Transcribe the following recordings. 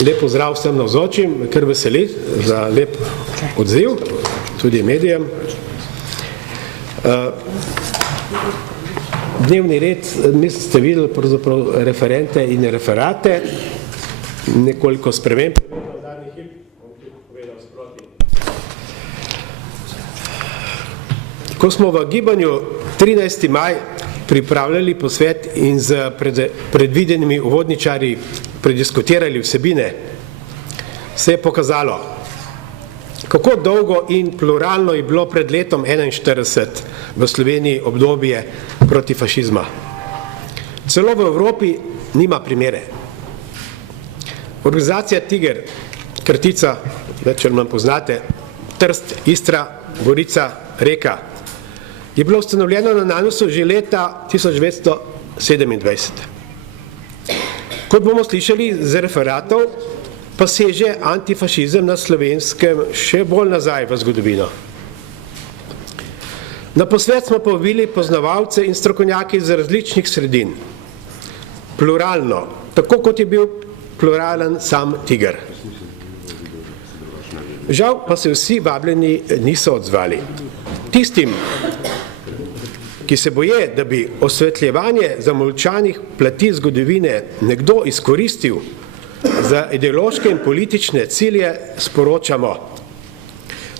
lep pozdrav vsem navzočim, me kar veseli za lep odziv, tudi medijem. Dnevni red, mislim, ste videli pravzaprav referente in referate, nekoliko sprememb. Ko smo v gibanju 13. maj pripravljali posvet in z predvidenimi uvodničarji prediskutirali vsebine, se je pokazalo, kako dolgo in pluralno je bilo pred letom 1941 v Sloveniji obdobje proti fašizma. Celo v Evropi nima primere. Organizacija Tiger, kratica, več ali manj poznate, Trst, Istra, Gorica, Reka, je bilo ustanovljeno na Nanosu že leta 1927. Kot bomo slišali z referatov, pa seže antifašizem na Slovenskem še bolj nazaj v zgodovino. Na posvet smo povabili poznavalce in strokovnjaki iz različnih sredin. Pluralno, tako kot je bil pluralen sam Tiger. Žal pa se vsi vabljeni niso odzvali. Tistim, ki se boje, da bi osvetljevanje zamolčanih plati zgodovine nekdo izkoristil za ideološke in politične cilje, sporočamo.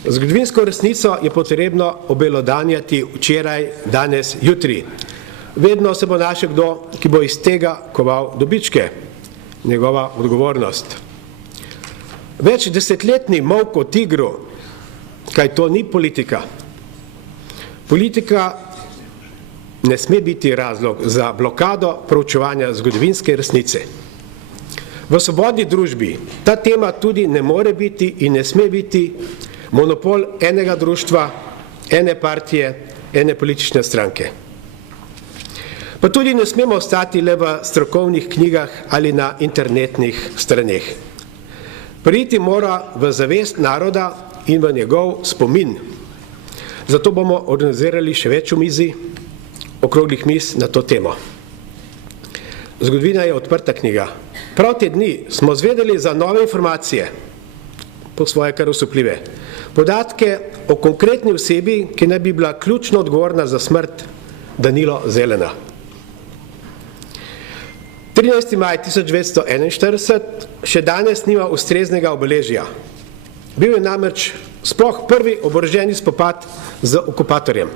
Zgodovinsko resnico je potrebno obelodanjati včeraj, danes, jutri. Vedno se bo našel kdo, ki bo iz tega koval dobičke, njegova odgovornost. Več desetletni molk o Tigru, kaj to ni politika. Politika ne sme biti razlog za blokado proučevanja zgodovinske resnice. V svobodni družbi ta tema tudi ne more biti in ne sme biti monopol enega društva, ene partije, ene politične stranke. Pa tudi ne smemo ostati le v strokovnih knjigah ali na internetnih straneh. Priti mora v zavest naroda in v njegov spomin. Zato bomo organizirali še več omizij, okroglih miz na to temo. Zgodovina je odprta knjiga. Prav te dni smo zvedeli za nove informacije, po svoje kar osupljive, podatke o konkretni osebi, ki naj bi bila ključno odgovorna za smrt Danilo Zelena. 13. maj 1941 še danes nima ustreznega obeležja. Bil je namreč sploh prvi oboroženi spopad z okupatorjem.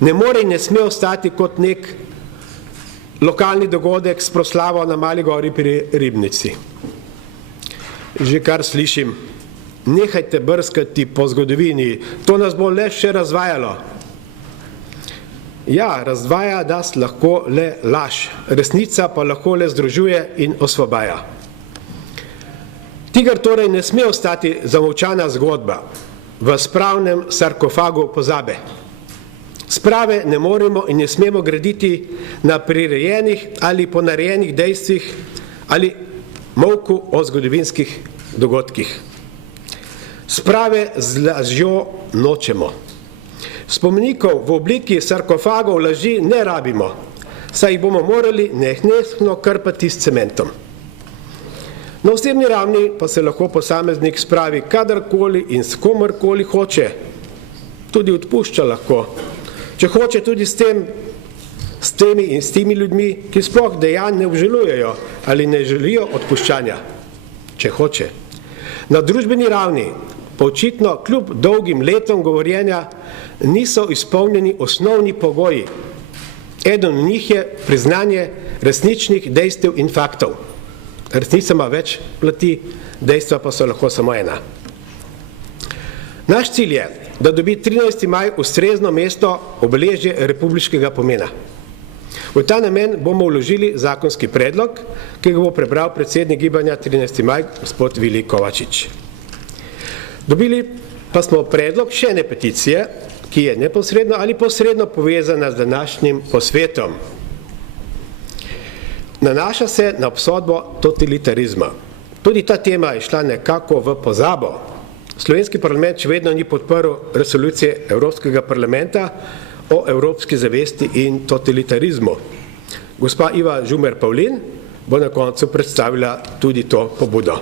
Ne more in ne sme ostati kot nek lokalni dogodek s proslavo na Mali gori pri Ribnici. Že kar slišim, nehajte brskati po zgodovini, to nas bo le še razvajalo. Ja, razdvaja nas lahko le laž, resnica pa lahko le združuje in osvobaja. Tiger torej ne sme ostati zamolčana zgodba v spravnem sarkofagu pozabe. Sprave ne moremo in ne smemo graditi na prirejenih ali ponarejenih dejstvih ali molku o zgodovinskih dogodkih. Sprave z lažjo nočemo. Spomenikov v obliki sarkofagov laži ne rabimo, saj jih bomo morali nenehno krpati s cementom. Na osebni ravni pa se lahko posameznik spravi kadarkoli in s komorkoli hoče, tudi odpušča lahko. Če hoče tudi s temi in s temi ljudmi, ki sploh dejanj ne obžalujejo ali ne želijo odpuščanja, če hoče. Na družbeni ravni pa očitno kljub dolgim letom govorjenja niso izpolnjeni osnovni pogoji. Eden od njih je priznanje resničnih dejstev in faktov. Resnica ima več plati, dejstva pa so lahko samo ena. Naš cilj je, da dobi 13. maj ustrezno mesto obeležje republiškega pomena. V ta namen bomo vložili zakonski predlog, ki ga bo prebral predsednik gibanja 13. maj, gospod Vili Kovačič. Dobili pa smo predlog še ene peticije, ki je neposredno ali posredno povezana z današnjim posvetom. Nanaša se na obsodbo totalitarizma. Tudi ta tema je šla nekako v pozabo. Slovenski parlament še vedno ni podprl resolucije Evropskega parlamenta o evropski zavesti in totalitarizmu. Gospa Iva Žumer Pavlin bo na koncu predstavila tudi to pobudo.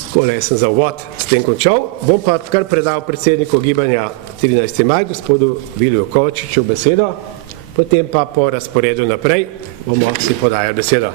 Takole sem za uvod s tem končal. Bom pa kar predal predsedniku gibanja 13. maj, gospodu Viliju Kovačiču, besedo, potem pa po razporedu naprej bomo si podajali besedo.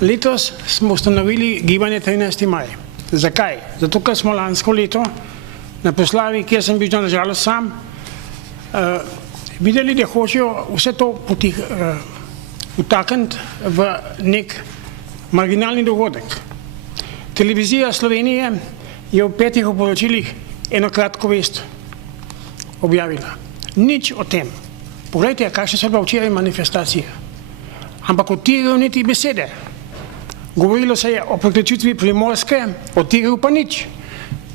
Letos smo ustanovili gibanje 13. maj. Zakaj? Zato, ker smo lansko leto na proslavi, kjer sem bil nažalost sam, videli, da hočejo vse to vtakniti v nek marginalni dogodek. Televizija Slovenije je v 5 oporočilih eno kratko vest objavila. Nič o tem. Poglejte, kakšne so bila včeraj manifestacije. Ampak od tega niti besede. Govorilo se je o priključitvi Primorske, o Tigru pa nič.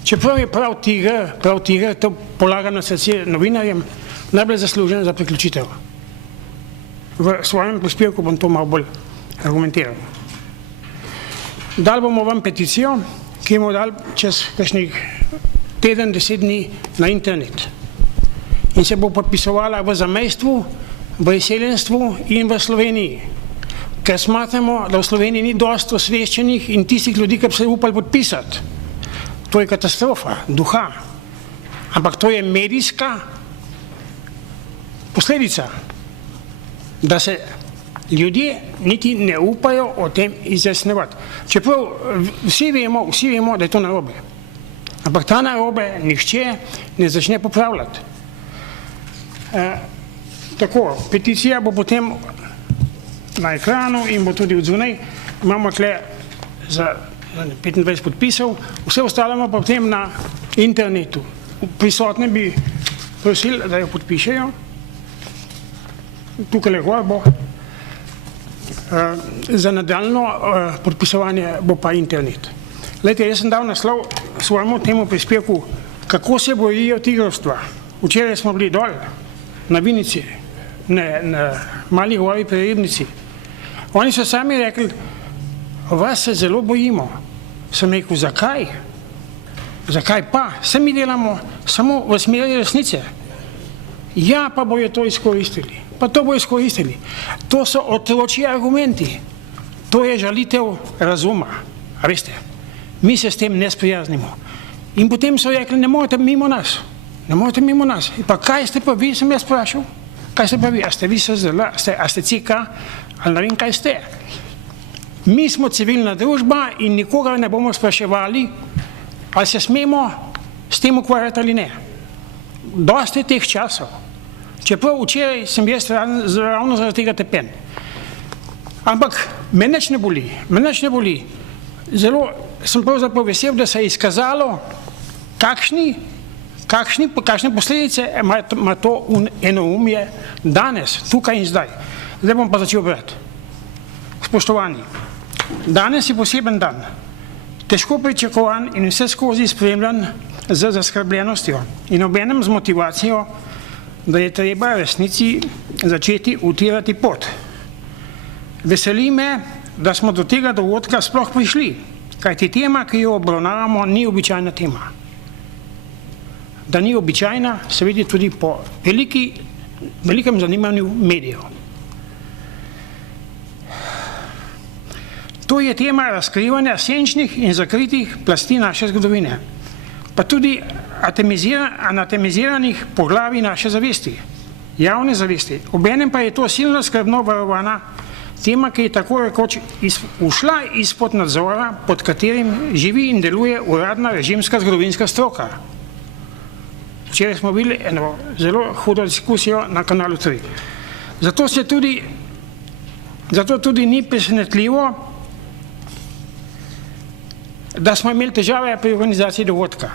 Čeprav je prav Tiger, to polagam na srce novinarjem, najbolj zaslužen za priključitev. V svojem prispevku bom to malo bolj argumentiral. Dali bomo vam peticijo, ki bomo dali čez kakšnih teden, 10 dni na internet. In se bo podpisovala v zamejstvu, v izseljenstvu in v Sloveniji. Ker smatramo, da v Sloveniji ni dosti osveščenih in tistih ljudi, ki bi se upali podpisati. To je katastrofa, duha. Ampak to je medijska posledica, da se ljudje niti ne upajo o tem izjasnjevati. Čeprav vsi vemo, da je to narobe. Ampak ta narobe nihče ne začne popravljati. Tako, peticija bo potem na ekranu in bo tudi odzunaj. Imamo tle za 25 podpisov, vse ostalo pa potem na internetu. Prisotne bi prosili, da jo podpišejo. Tukaj gor bo. Za nadaljno podpisovanje bo pa internet. Glejte, jaz sem dal naslov svojemu temu prispevku, kako se bojijo tigrovstva. Včeraj smo bili dol na Vinici, na Mali gori pri Ribnici. Oni so sami rekli, vas se zelo bojimo. Sem rekel, zakaj? Zakaj pa? Se mi delamo samo v smeri resnice. Ja, pa bojo to izkoristili. Pa to bojo izkoristili. To so otročji argumenti. To je žalitev razuma. A veste, mi se s tem ne sprijaznimo. In potem so rekli, ne morete mimo nas. Ne morete mimo nas. Pa kaj ste pa vi, sem jaz vprašal? Kaj ste pa vi? A ste vi SZL? A ste CK? Ali ne vem, kaj ste? Mi smo civilna družba in nikoga ne bomo spraševali, ali se smemo s tem ukvarjati ali ne. Dosti je teh časov. Čeprav včeraj sem jaz ravno zaradi tega tepen. Ampak me nič ne boli. Zelo sem pravzaprav vesel, da se je izkazalo, kakšne posledice ima to enoumje danes, tukaj in zdaj. Zdaj bom pa začel brati. Spoštovani, danes je poseben dan, težko pričakovan in vse skozi spremljan z zaskrbljenostjo in obenem z motivacijo, da je treba resnici začeti utirati pot. Veseli me, da smo do tega dogodka sploh prišli, kajti tema, ki jo obravnavamo, ni običajna tema. Da ni običajna, se vidi tudi po velikem zanimanju medijev. To je tema razkrivanja senčnih in zakritih plasti naše zgodovine, pa tudi anatemiziranih poglavij naše zavesti, javne zavesti. Obenem pa je to silno skrbno varovana tema, ki je tako rekoč ušla izpod nadzora, pod katerim živi in deluje uradna režimska zgodovinska stroka. Včeraj smo bili eno zelo hudo diskusijo na kanalu 3. Zato tudi ni presenetljivo, da smo imeli težave pri organizaciji dogodka.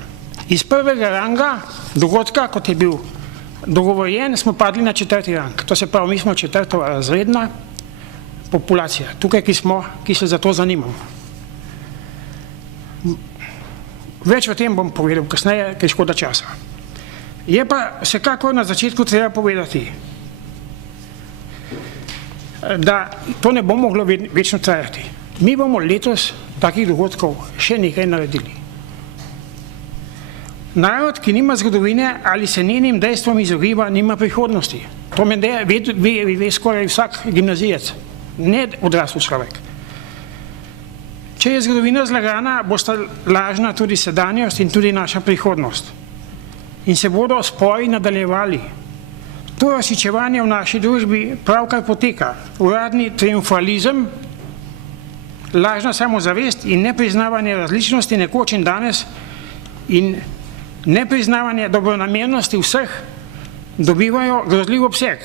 Iz prvega ranga dogodka, kot je bil dogovorjen, smo padli na 4. rang. To se pravi, mi smo 4. razredna populacija, tukaj, ki se za to zanimamo. Več o tem bom povedal kasneje, ker je škoda časa. Je pa vsekakor na začetku treba povedati, da to ne bo moglo večno trajati. Mi bomo letos takih dogodkov še nekaj naredili. Narod, ki nima zgodovine ali se njenim dejstvom izogiba, nima prihodnosti. To me ve skoraj vsak gimnazijec, ne odrasel človek. Če je zgodovina zlagana, bosta lažna tudi sedanjost in tudi naša prihodnost. In se bodo spori nadaljevali. To razsičevanje v naši družbi pravkar poteka. Uradni triumfalizem, lažna samozavest in nepriznavanje različnosti nekoč in danes in nepriznavanje dobronamernosti vseh dobivajo grozljiv obseg.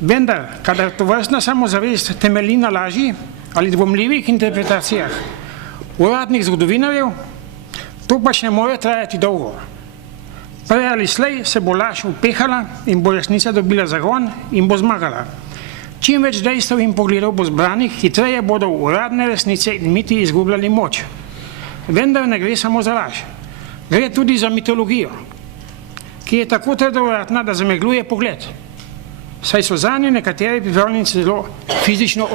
Vendar, kadar tovrstna samozavest temelji na laži ali dvomljivih interpretacijah uradnih zgodovinarjev, to pač ne more trajati dolgo. Prej ali slej se bo laž upehala in bo resnica dobila zagon in bo zmagala. Čim več dejstev in pogledov bo zbranih, hitreje bodo uradne resnice in miti izgubljali moč. Vendar ne gre samo za laž. Gre tudi za mitologijo, ki je tako trdovratna, da zamegluje pogled. Saj so zanje nekateri pripravljeni celo fizično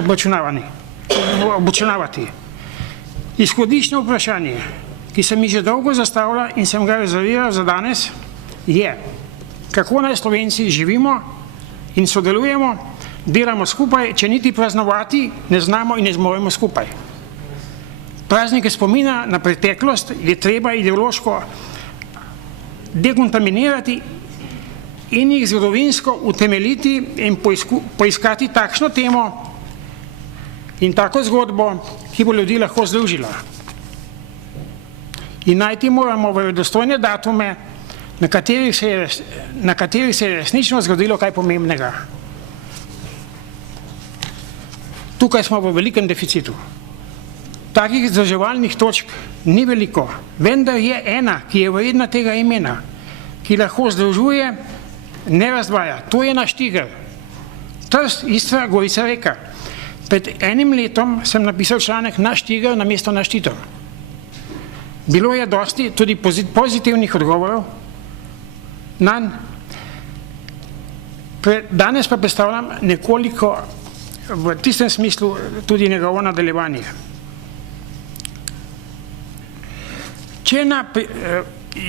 obračunavati. Izhodiščno vprašanje, ki se mi že dolgo zastavlja in sem ga rezerviral za danes, je, kako naj Slovenci živimo in sodelujemo, delamo skupaj, če niti praznovati ne znamo in ne zmoremo skupaj. Praznike spomina na preteklost je treba ideološko dekontaminirati in jih zgodovinsko utemeljiti in poiskati takšno temo in tako zgodbo, ki bo ljudi lahko združila. In najti moramo verodostojne datume, na katerih se je resnično zgodilo kaj pomembnega. Tukaj smo v velikem deficitu. Takih združevalnih točk ni veliko, vendar je ena, ki je vredna tega imena, ki lahko združuje, ne razdvaja. To je naš Tiger. Trst, Istra, Gorica, Reka. Pred enim letom sem napisal članek Naš Tiger namesto naš Tito. Bilo je dosti tudi pozitivnih odgovorov nanj. Danes pa predstavljam nekoliko v tistem smislu tudi njegovo nadaljevanje.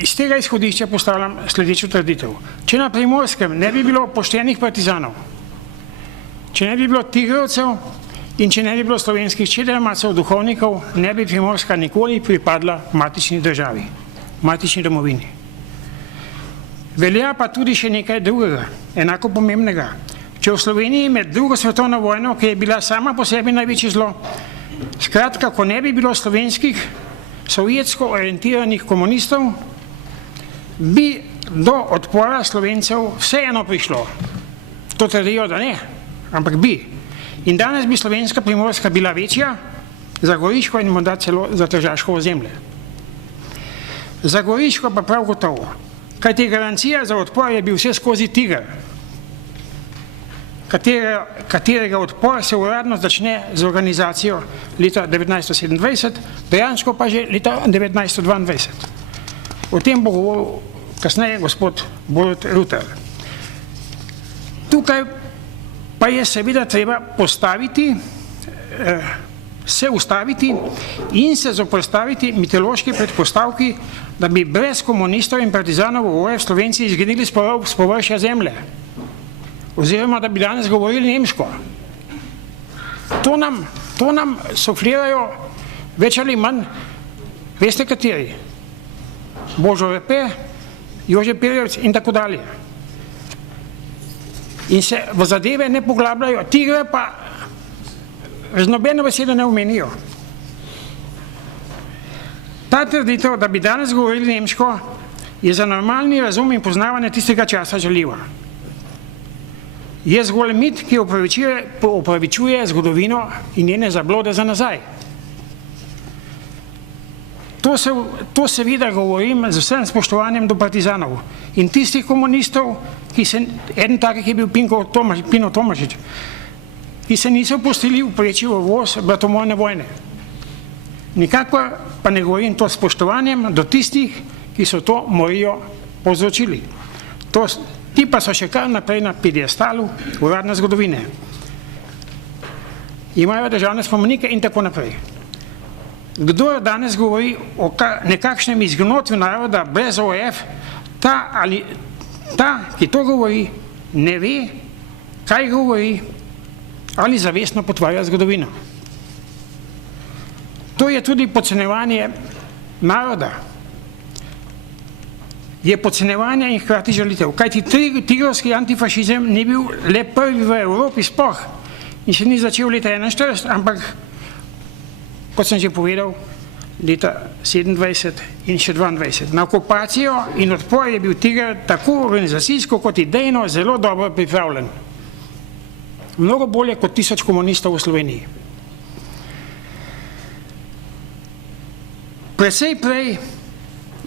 Iz tega izhodišča postavljam sledečo trditev. Če na Primorskem ne bi bilo poštenih partizanov, če ne bi bilo tigrovcev in če ne bi bilo slovenskih čedelmacev, duhovnikov, ne bi Primorska nikoli pripadla matični državi, matični domovini. Velja pa tudi še nekaj drugega, enako pomembnega. Če v Sloveniji med drugo svetovno vojno, ki je bila sama po sebi največje zlo, skratka, ko ne bi bilo slovenskih sovjetsko orientiranih komunistov, bi do odpora Slovencev vseeno prišlo. To trdijo, da ne, ampak bi. In danes bi slovenska Primorska bila večja za Goriško in morda celo za tržaško ozemlje. Za Goriško pa prav gotovo, kajti garancija za odpor je bil vse skozi Tiger, katerega odpor se uradno začne z organizacijo leta 1927, dejansko pa že leta 1922. O tem bo govoril kasneje gospod Borut Rutar. Tukaj pa je seveda treba se ustaviti in se zoperstaviti mitološki predpostavki, da bi brez komunistov in partizanov v vojni Slovenci izginili s površja zemlje. Oziroma, da bi danes govorili nemško. To nam suflirajo več ali manj, veste kateri? Božo Repe, Jože Pirjevc in tako dalje. In se v zadeve ne poglabljajo, Tigre pa z nobeno besedo ne omenijo. Ta trditev, da bi danes govorili nemško, je za normalni razum in poznavanje tistega časa žaljiva. Je zgolj mit, ki opravičuje zgodovino in njene zablode za nazaj. To seveda govorim z vsem spoštovanjem do partizanov in tistih komunistov, eden takih je bil Pino Tomažič, ki se niso pustili upreči v voz bratomorne vojne. Nikakor pa ne govorim to spoštovanjem do tistih, ki so to morijo povzročili. Ti pa so še kar naprej na piedestalu uradne zgodovine. Imajo državne spomenike in tako naprej. Kdo danes govori o nekakšnem izgnotju naroda brez OF, ta, ki to govori, ne ve, kaj govori, ali zavestno potvarja zgodovino. To je tudi podcenjevanje naroda. Je podcenjevanje in hkrati žalitev. Kajti tigrovski antifašizem ni bil le prvi v Evropi sploh in se ni začel leta 1941, ampak, kot sem že povedal, leta 1927 in še 1922. Na okupacijo in odpor je bil Tiger tako organizacijsko kot idejno zelo dobro pripravljen. Mnogo bolje kot 1000 komunistov v Sloveniji. Precej prej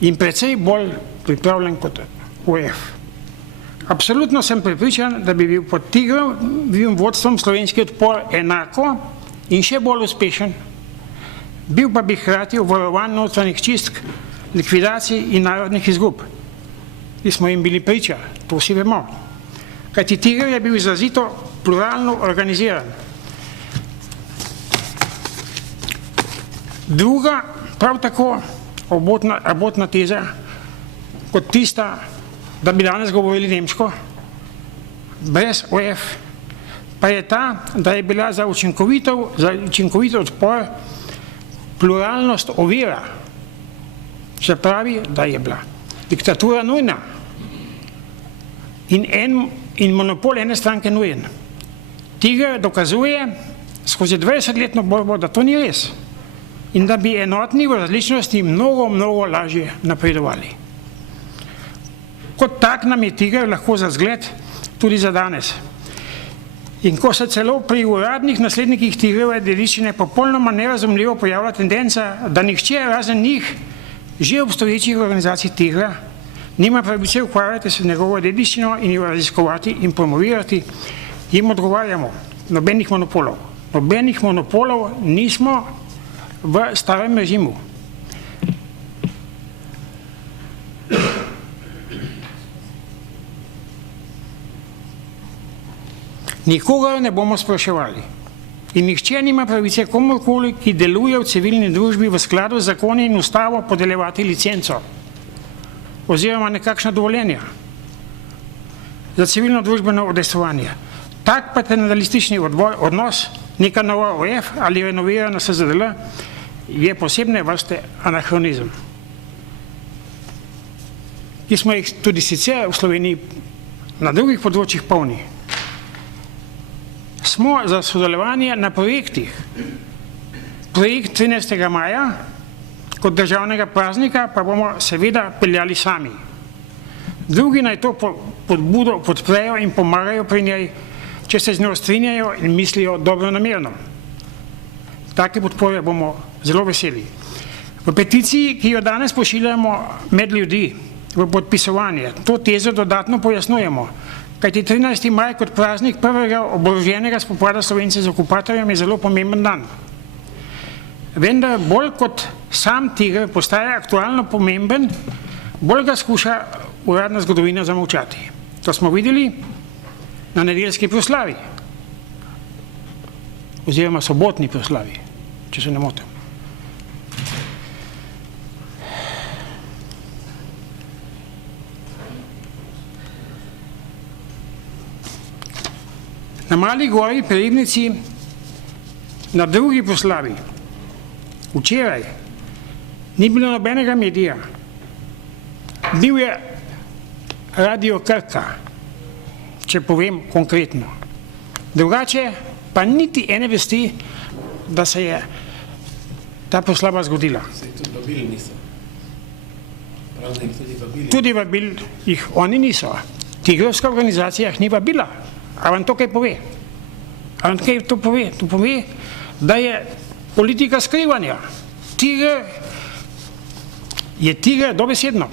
in precej bolj pripravljen kot OF. Absolutno sem prepričan, da bi bil pod Tigrovim vodstvom slovenski odpor enako in še bolj uspešen, bil pa bi hkrati obvarovan notranjih čistk, likvidacij in narodnih izgub. Ki smo jim bili priča, to vsi vemo. Kajti Tiger je bil izrazito pluralno organiziran. Druga, prav tako abotna teza, kot tista, da bi danes govorili nemško, brez OF, pa je ta, da je bila za učinkovit odpor pluralnost ovira. Se pravi, da je bila diktatura nujna in monopol ene stranke nujen. Tiger dokazuje skozi 20-letno borbo, da to ni res in da bi enotni v različnosti mnogo lažje napredovali. Kot tak nam je Tiger lahko za zgled tudi za danes. In ko se celo pri uradnih naslednikih Tigrove dediščine popolnoma nerazumljivo pojavlja tendenca, da nihče razen njih že obstoječih organizacij Tigra nima pravice ukvarjati se njegovo dediščino in jo raziskovati in promovirati, jim odgovarjamo, nobenih monopolov. Nobenih monopolov nismo v starem režimu. Nikogar ne bomo spraševali in nihče nima pravice komorkoli, ki deluje v civilni družbi v skladu z zakoni in ustavo, podeljevati licenco oziroma nekakšna dovoljenja za civilno družbeno udejstvovanje. Tak paternalistični odnos, neka nova OF ali renovirana SZDL, je posebne vrste anahronizem, ki smo jih tudi sicer v Sloveniji na drugih področjih polni. Smo za sodelovanje na projektih. Projekt 13. maja kot državnega praznika pa bomo seveda peljali sami. Drugi naj to podbudo podprejo in pomagajo pri njej, če se z njo strinjajo in mislijo dobronamerno. Take podpore bomo zelo veseli. V peticiji, ki jo danes pošiljamo med ljudi v podpisovanje, to tezo dodatno pojasnjujemo, kajti 13. maj kot praznik prvega oboroženega spopada Slovence z okupatorjem je zelo pomemben dan. Vendar bolj kot sam Tiger postaja aktualno pomemben, bolj ga skuša uradna zgodovina zamolčati. To smo videli na nedeljski proslavi, oziroma sobotni proslavi, če se ne motim. Na Mali gori pri Ribnici na drugi proslavi včeraj ni bilo nobenega medija. Bil je Radio Krka, če povem konkretno. Drugače pa niti ene vesti, da se je ta proslava zgodila. Tudi vabil jih oni niso. Tigrovska organizacija jih ni vabila. A vam to kaj pove? A vam kaj to pove? To pove, da je politika skrivanja. Tiger je Tiger dobesedno.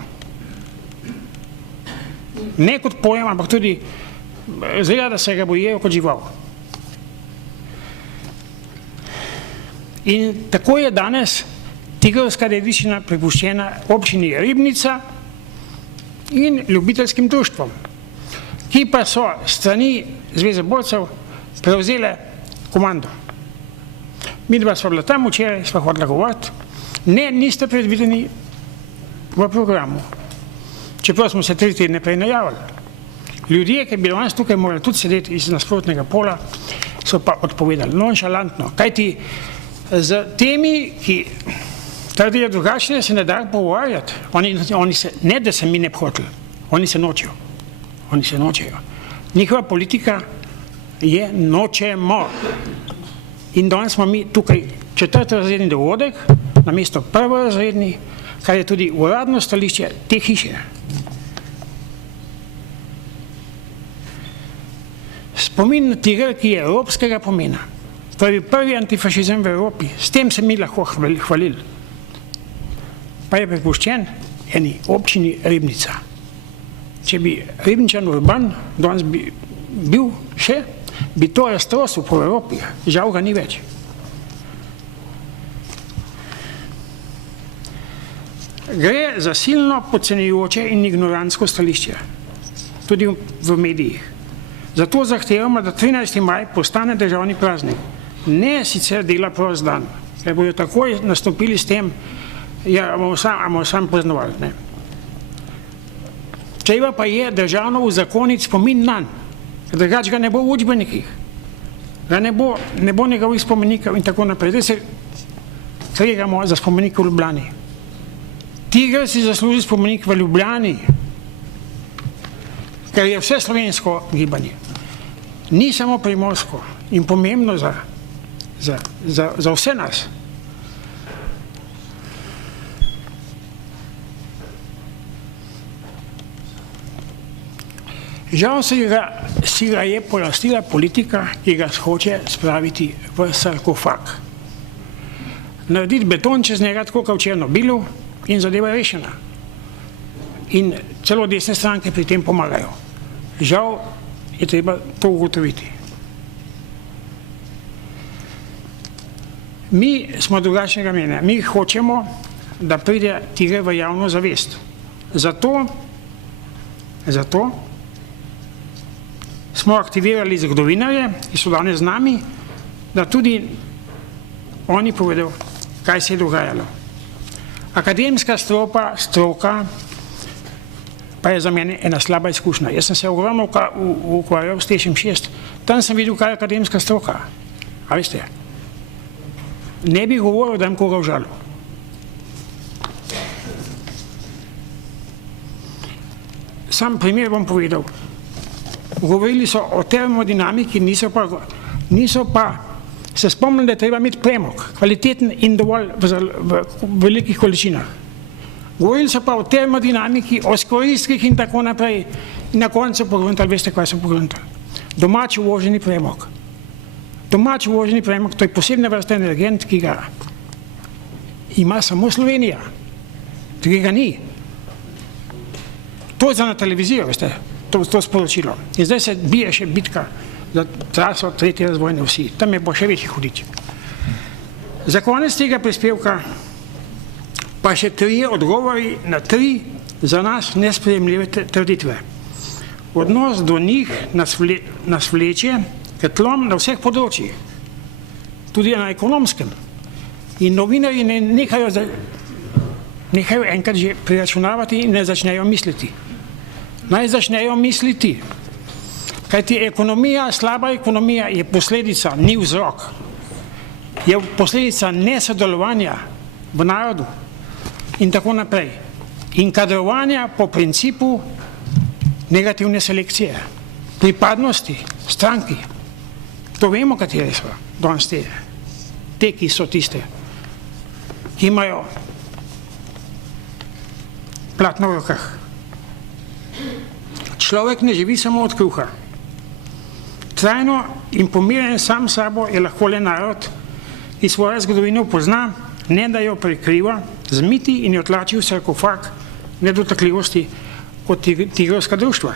Ne kot pojem, ampak tudi zgleda, da se ga bojijo kot žival. In tako je danes tigrovska dediščina prepuščena občini Ribnica in ljubiteljskim društvom, ki pa so strani Zveze borcev prevzele komando. Midva sva bila tam včeraj, sva hodila govoriti, ne, niste predvideni v programu. Čeprav smo se 3 tedne prej najavili. Ljudje, ki bi danes tukaj morali tudi sedeti iz nasprotnega pola, so pa odpovedali nonšalantno. Kajti z temi, ki trdijo drugačne, se ne da pogovarjati. Oni se, ne da se mi ne bi hoteli, oni se nočejo. Oni se nočejo. Njihova politika je nočemo. In danes smo mi tukaj 4-razredni dogodek, namesto prvorazredni, kar je tudi uradno stališče te hiše. Spomin na Tiger, ki je evropskega pomena. To je bil prvi antifašizem v Evropi. S tem se mi lahko hvalili. Pa je prepuščen eni občini Ribnica. Če bi Ribničan Urban danes bi bil še, bi to raztrosil po Evropi. Žal ga ni več. Gre za silno podcenjujoče in ignorantsko stališče, tudi v medijih. Zato zahtevamo, da 13. maj postane državni praznik. Ne sicer dela prost dan, ker bodo takoj nastopili s tem, ja, bomo sam praznovali. Ne. Treba pa je državno uzakoniti spomin nanj, ker drugače ga ne bo v učbenikih, ne bo njegovih spomenikov in tako naprej. Zdaj se kregamo za spomenik v Ljubljani. Tiger si zasluži spomenik v Ljubljani, ker je vse slovensko gibanje. Ni samo primorsko in pomembno za vse nas. Žal si ga je polastila politika, ki ga hoče spraviti v sarkofag. Narediti beton čez njega, tako kot v Černobilu, in zadeva je rešena. In celo desne stranke pri tem pomagajo. Žal je treba to ugotoviti. Mi smo drugačnega mnenja. Mi hočemo, da pride Tiger v javno zavest. Zato smo aktivirali zgodovinarje, ki so danes z nami, da tudi oni povedo, kaj se je dogajalo. Akademska stroka pa je za mene ena slaba izkušnja. Jaz sem se ogromno ukvarjal s Tešem 6. Tam sem videl, kaj je akademska stroka. A veste? Ne bi govoril, da im koga užalil. Sam primer bom povedal. Govorili so o termodinamiki, niso pa se spomnili, da je treba imeti premog, kvaliteten in dovolj v velikih količinah. Govorili so pa o termodinamiki, o skoristkih in tako naprej. In na koncu pogruntali, veste, kaj so pogruntali? Domač uvoženi premog. Domač uvoženi premog, to je posebna vrsta energent, ki ga ima samo Slovenija. Tega ni. To je za na televizijo, veste, to sporočilo. In zdaj se bije še bitka za traso 3. razvojne vsi. Tam je bo še večji hudič. Za konec tega prispevka pa še 3 odgovori na 3 za nas nesprejemljive trditve. Odnos do njih nas vleče k tlom na vseh področjih, tudi na ekonomskem. In novinarji nehajo enkrat že priračunavati in ne začnejo misliti. Naj začnejo misliti. Kajti ekonomija, slaba ekonomija je posledica, ni vzrok. Je posledica nesodelovanja v narodu in tako naprej. In kadrovanja po principu negativne selekcije, pripadnosti, stranki. To vemo, katere so danes te, ki so tiste, ki imajo platno v rokah. Človek ne živi samo od kruha. Trajno in pomirjen sam sabo je lahko le narod, ki svojo zgodovino pozna, ne da jo prekriva, zmiti in jo tlači v sarkofag nedotakljivosti kot tigrovska društva.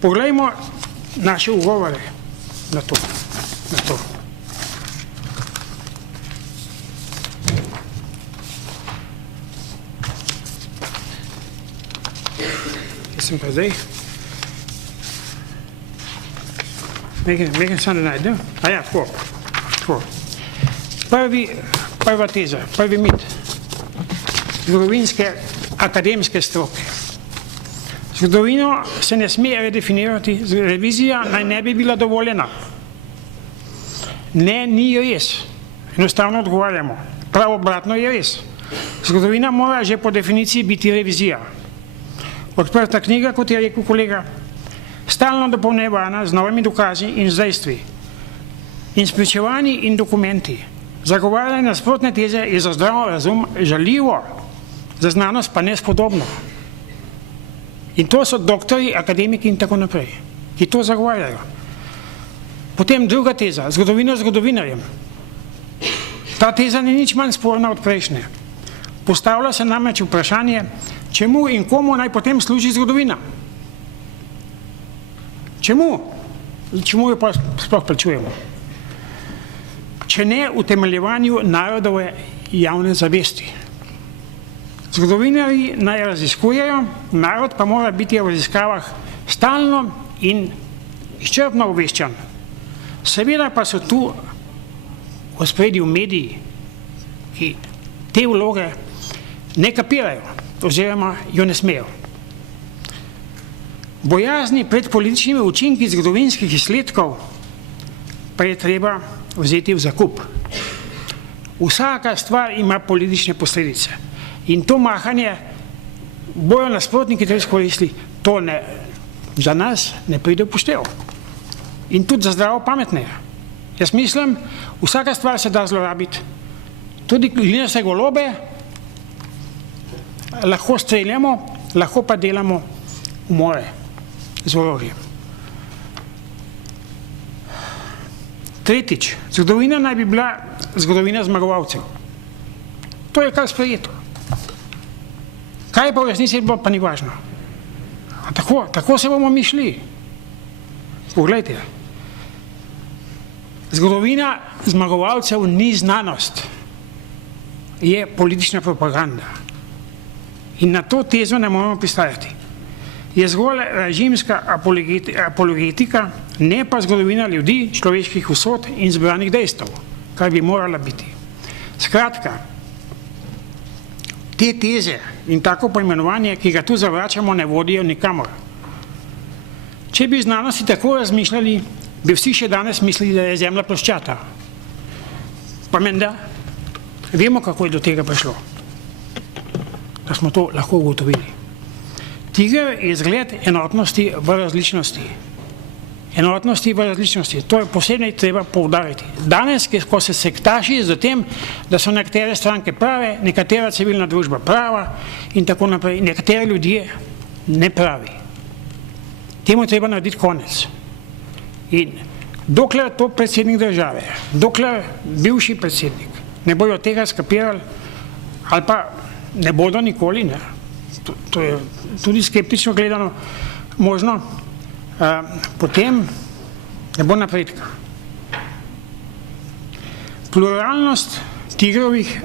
Poglejmo naše ugovore na to. sem pa zdaj? Nekaj sem da najdem. A ja, tako. Prva teza, prvi mit zgodovinske akademske stroke. Zgodovino se ne sme redefinirati, revizija naj ne bi bila dovoljena. Ne, ni res. Enostavno odgovarjamo. Prav obratno je res. Zgodovina mora že po definiciji biti revizija. Odprta knjiga, kot je rekel kolega, stalno dopolnjevana z novimi dokazi in z dejstvi. In spričevanji in dokumenti. Zagovarjanje nasprotne teze je za zdrav razum žaljivo, za znanost pa nespodobno. In to so doktori, akademiki in tako naprej, ki to zagovarjajo. Potem druga teza, zgodovina zgodovinarjem. Ta teza ni nič manj sporna od prejšnje. Postavlja se namreč vprašanje, čemu in komu naj potem služi zgodovina. Čemu? Čemu jo pa sploh plačujemo? Če ne utemeljevanju narodove javne zavesti. Zgodovinarji naj raziskujejo, narod pa mora biti v raziskavah stalno in izčrpno obveščan. Seveda pa so tu v ospredju mediji, ki te vloge ne kapirajo oziroma jo ne smejo. Bojazni pred političnimi učinki zgodovinskih izsledkov pa je treba vzeti v zakup. Vsaka stvar ima politične posledice in to mahanje bojo nasprotniki to izkoristili, to za nas ne pride v poštev. In tudi za zdravo pametne. Jaz mislim, vsaka stvar se da zlorabiti. Tudi glinaste golobe lahko streljamo, lahko pa delamo umore z orožjem. Tretjič, zgodovina naj bi bila zgodovina zmagovalcev. To je kar sprejeto. Kaj pa v resnici bilo, pa ni važno. Tako se bomo mi šli. Poglejte. Zgodovina zmagovalcev ni znanost. Je politična propaganda. In na to tezo ne moramo pristajati. Je zgolj režimska apologetika, ne pa zgodovina ljudi, človeških usod in zbranih dejstev, kar bi morala biti. Skratka, te teze in tako poimenovanje, ki ga tu zavračamo, ne vodijo nikamor. Če bi v znanosti tako razmišljali, bi vsi še danes mislili, da je Zemlja ploščata. Pa menda, vemo, kako je do tega prišlo. Da smo to lahko ugotovili. Tiger je zgled enotnosti v različnosti. Enotnosti v različnosti. To je posebej treba poudariti. Danes, ko se sektaši z tem, da so nekatere stranke prave, nekatera civilna družba prava in tako naprej, nekatere ljudje ne pravi. Temu je treba narediti konec. In dokler to predsednik države, dokler bivši predsednik ne bojo tega skapirali, ali pa ne bodo nikoli, ne. To je tudi skeptično gledano možno, potem ne bo napredka. Pluralnost Tigrovih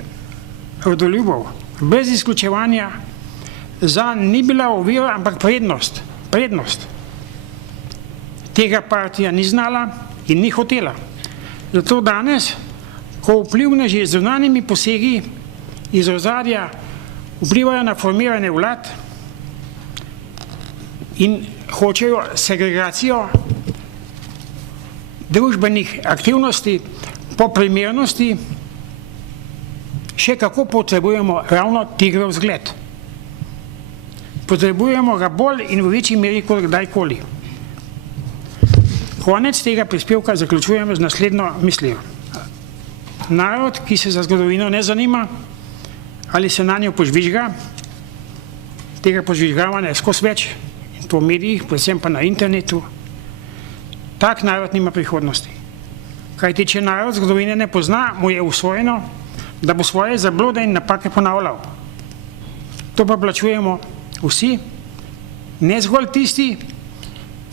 rodoljubov brez izključevanja zanj ni bila ovira, ampak prednost. Tega partija ni znala in ni hotela. Zato danes, ko vplivneži z zunanjimi posegi iz ozadja vplivajo na formiranje vlad in hočejo segregacijo družbenih aktivnosti po primernosti, še kako potrebujemo ravno Tigrov zgled. Potrebujemo ga bolj in v večji meri kot kdajkoli. Konec tega prispevka zaključujem z naslednjo mislijo. Narod, ki se za zgodovino ne zanima, ali se na njo požvižga, tega požvižgavanja je skozi več, in to v medijih, predvsem pa na internetu, tak narod nima prihodnosti. Kajti, če narod zgodovine ne pozna, mu je usvojeno, da bo svoje zablode in napake ponavljal. To pa plačujemo vsi, ne zgolj tisti,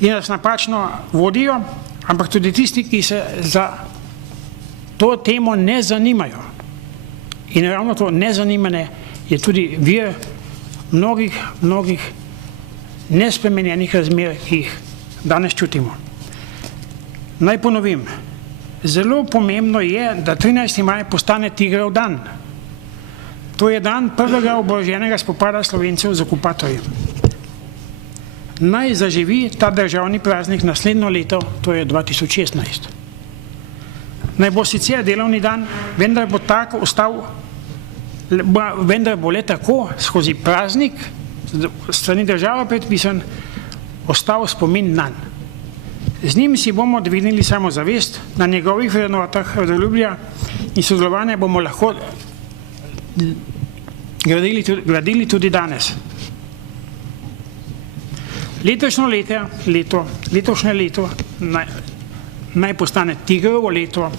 ki nas napačno vodijo, ampak tudi tisti, ki se za to temo ne zanimajo. In ravno to nezanimanje je tudi vir mnogih nespremenjenih razmer, ki jih danes čutimo. Naj ponovim, zelo pomembno je, da 13. maj postane Tigrov dan. To je dan prvega oboroženega spopada Slovencev z okupatorjem. Naj zaživi ta državni praznik naslednjo leto, to je 2016. Naj bo sicer delovni dan, vendar bo tako ostal, vendar bo le tako skozi praznik, strani države predpisan, ostal spomin nanj. Z njim si bomo dvignili samozavest, na njegovih vrednotah rodoljublja in sodelovanja bomo lahko gradili tudi danes. Letošnje leto naj postane Tigrovo leto,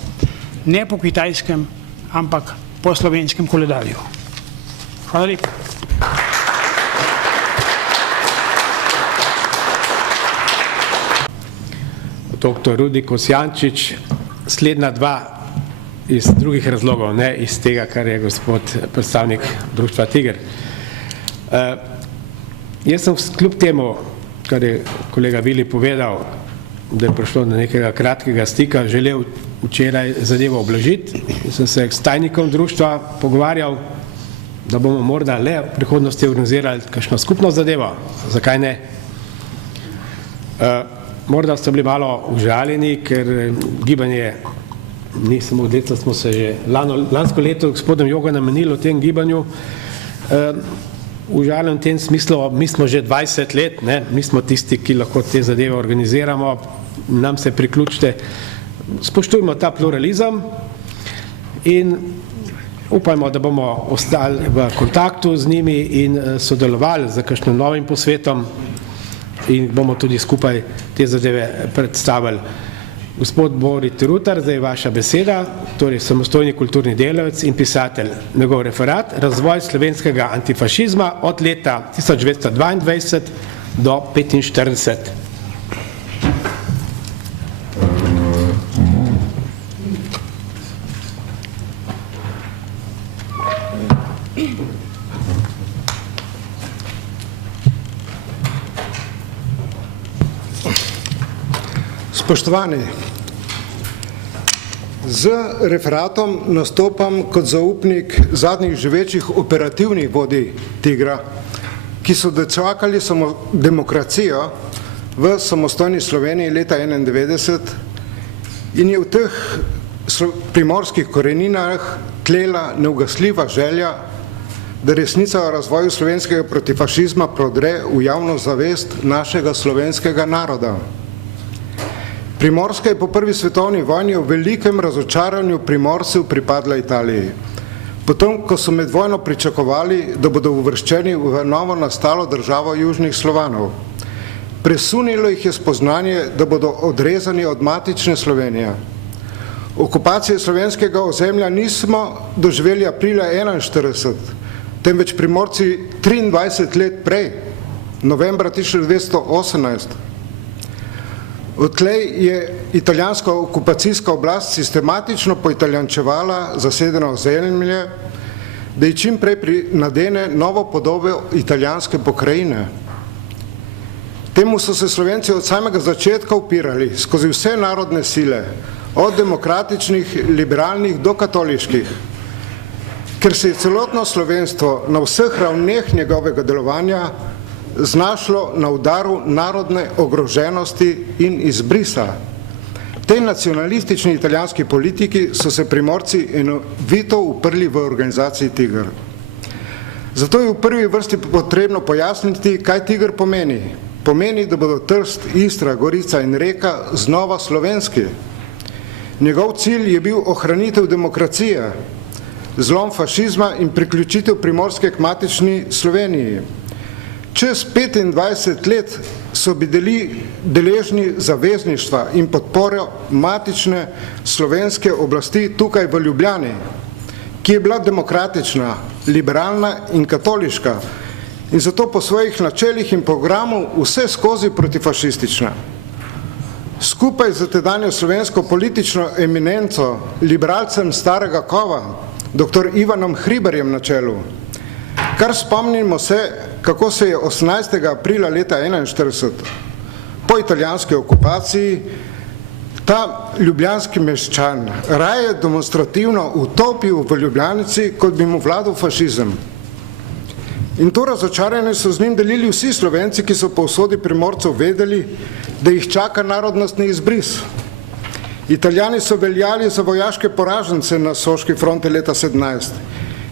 ne po kitajskem, ampak po slovenskem koledarju. Hvala lepa. Dr. Rudi Kosjančič, slednja dva iz drugih razlogov, ne iz tega, kar je gospod predstavnik društva Tiger. Jaz sem kljub temu, kar je kolega Vili povedal, da je prišlo do nekega kratkega stika, želel včeraj zadevo obložiti. Sem se s tajnikom društva pogovarjal, da bomo morda le v prihodnosti organizirali kakšno skupno zadevo. Zakaj ne? Morda ste bili malo užaljeni, ker gibanje ni samo leto, smo se že lansko leto gospodom Jogo namenili o tem gibanju. Užaljen v tem smislu, mi smo že 20 let, ne, mi smo tisti, ki lahko te zadeve organiziramo, nam se priključite, spoštujmo ta pluralizem in upajmo, da bomo ostali v kontaktu z njimi in sodelovali z kakšnim novim posvetom in bomo tudi skupaj te zadeve predstavili. Gospod Borit Rutar, zdaj je vaša beseda, torej samostojni kulturni delavec in pisatelj. Njegov referat, razvoj slovenskega antifašizma od leta 1922 do 1945. Spoštovani, z referatom nastopam kot zaupnik zadnjih živečih operativnih vodij Tigra, ki so dočakali demokracijo v samostojni Sloveniji leta 1991 in je v teh primorskih koreninah tlela neugasljiva želja, da resnica o razvoju slovenskega protifašizma prodre v javno zavest našega slovenskega naroda. Primorska je po prvi svetovni vojni v velikem razočaranju Primorcev pripadla Italiji. Potem, ko so med vojno pričakovali, da bodo uvrščeni v novo nastalo državo južnih Slovanov. Presunilo jih je spoznanje, da bodo odrezani od matične Slovenije. Okupacije slovenskega ozemlja nismo doživeli aprila 1941, temveč Primorci 23 let prej, novembra 1918. Odtlej je italijanska okupacijska oblast sistematično poitalijančevala zasedeno ozemlje, da ji čim prej nadene novo podobo italijanske pokrajine. Temu so se Slovenci od samega začetka upirali skozi vse narodne sile, od demokratičnih, liberalnih do katoliških, ker se je celotno slovenstvo na vseh ravneh njegovega delovanja znašlo na udaru narodne ogroženosti in izbrisa. Tej nacionalistični italijanski politiki so se Primorci enovito uprli v organizaciji Tiger. Zato je v prvi vrsti potrebno pojasniti, kaj Tiger pomeni. Pomeni, da bodo Trst, Istra, Gorica in Reka znova slovenski. Njegov cilj je bil ohranitev demokracije, zlom fašizma in priključitev Primorske k matični Sloveniji. Čez 25 let so bili deležni zavezništva in podporo matične slovenske oblasti tukaj v Ljubljani, ki je bila demokratična, liberalna in katoliška in zato po svojih načelih in programu vse skozi protifašistična. Skupaj z tedanjo slovensko politično eminenco, liberalcem starega kova, dr. Ivanom Hribarjem na čelu, kar spomnimo se kako se je 18. aprila leta 1941 po italijanski okupaciji ta ljubljanski meščan raje demonstrativno utopil v Ljubljanici, kot bi mu vladal fašizem. In to razočaranje so z njim delili vsi Slovenci, ki so po usodi Primorcev vedeli, da jih čaka narodnostni izbris. Italijani so veljali za vojaške poražence na Soški fronti leta 17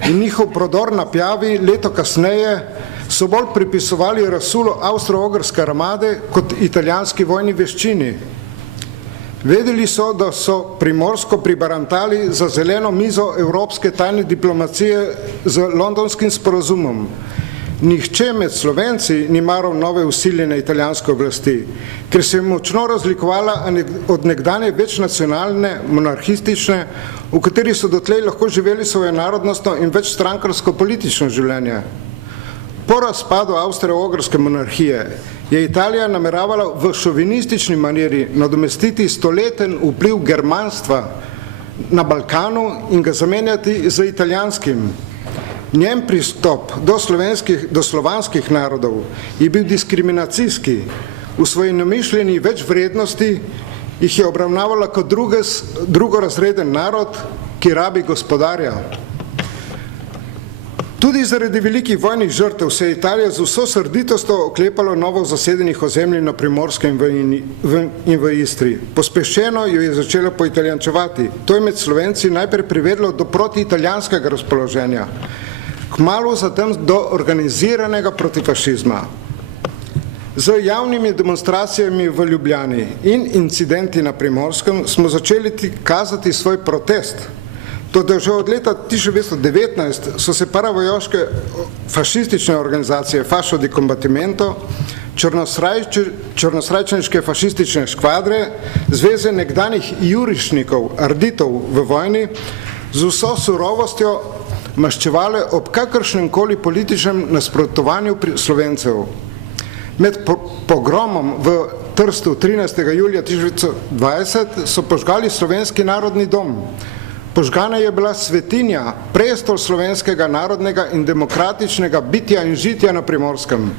in njihov prodor na Pjavi leto kasneje so bolj pripisovali razsulo avstro-ogrske armade kot italijanski vojni veščini. Vedeli so, da so Primorsko pribarantali za zeleno mizo evropske tajne diplomacije z londonskim sporazumom. Nihče med Slovenci ni maral nove usiljene italijanske oblasti, ker se je močno razlikovala od nekdanje večnacionalne, monarhistične, v kateri so dotlej lahko živeli svoje narodnostno in večstrankarsko politično življenje. Po razpadu avstro-ogrske monarhije je Italija nameravala v šovinistični maniri nadomestiti stoleten vpliv germanstva na Balkanu in ga zamenjati z italijanskim. Njen pristop do slovanskih narodov je bil diskriminacijski. V svoji namišljeni večvrednosti jih je obravnavala kot drugorazreden narod, ki rabi gospodarja. Tudi zaradi velikih vojnih žrtev se je Italija z vso srditostjo oklepalo novo zasedenih ozemlji na Primorskem in v Istri. Pospešeno jo je začela poitalijančevati. To je med Slovenci najprej privedlo do protiitalijanskega razpoloženja, kmalu zatem do organiziranega protifašizma. Z javnimi demonstracijami v Ljubljani in incidenti na Primorskem smo začeli kazati svoj protest. Toda že od leta 1919 so se paravojaške fašistične organizacije Fascio di Combattimento, črnosrajčniške fašistične škvadre, zveze nekdanjih jurišnikov, arditov v vojni, z vso surovostjo maščevale ob kakršnemkoli političnem nasprotovanju Slovencev. Med pogromom v Trstu 13. julija 1920 so požgali Slovenski narodni dom. Požgana je bila svetinja, prestol slovenskega narodnega in demokratičnega bitja in žitja na Primorskem.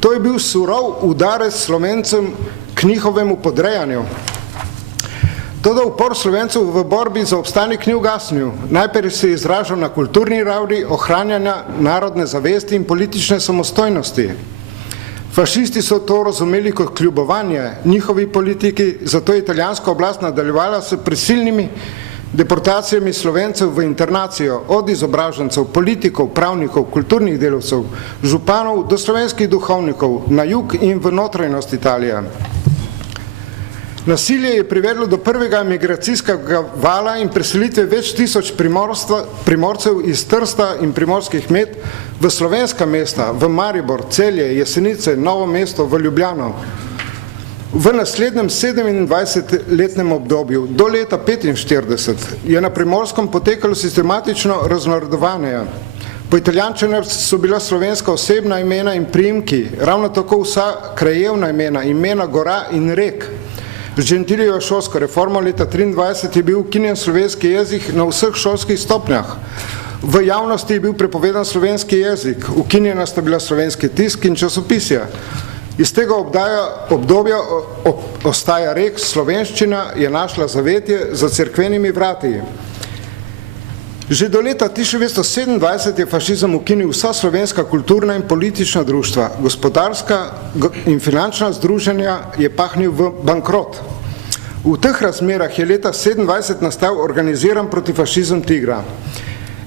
To je bil surov udarec Slovencem k njihovemu podrejanju. Toda upor Slovencev v borbi za obstanek ni ugasnil. Najprej se je izražal na kulturni ravni ohranjanja narodne zavesti in politične samostojnosti. Fašisti so to razumeli kot kljubovanje njihovi politiki, zato je italijanska oblast nadaljevala s prisilnimi deportacijami Slovencev v internacijo, od izobražencev, politikov, pravnikov, kulturnih delavcev, županov do slovenskih duhovnikov na jug in v notranjost Italije. Nasilje je privedlo do prvega migracijskega vala in preselitve več tisoč Primorcev iz Trsta in primorskih med v slovenska mesta, v Maribor, Celje, Jesenice, Novo mesto, v Ljubljano. V naslednjem 27-letnem obdobju, do leta 1945, je na Primorskem potekalo sistematično raznarodovanje. Po italijančenju so bila slovenska osebna imena in priimki, ravno tako vsa krajevna imena, imena gora in rek. Z Gentilijevo šolsko reformo leta 1923 je bil ukinjen slovenski jezik na vseh šolskih stopnjah. V javnosti je bil prepovedan slovenski jezik, ukinjena sta bila slovenski tisk in časopisja. Iz tega obdobja ostaja rek, slovenščina je našla zavetje za cerkvenimi vrati. Že do leta 1927 je fašizem ukinil vsa slovenska kulturna in politična društva, gospodarska in finančna združenja je pahnil v bankrot. V teh razmerah je leta 1927 nastal organiziran protifašizem Tigra.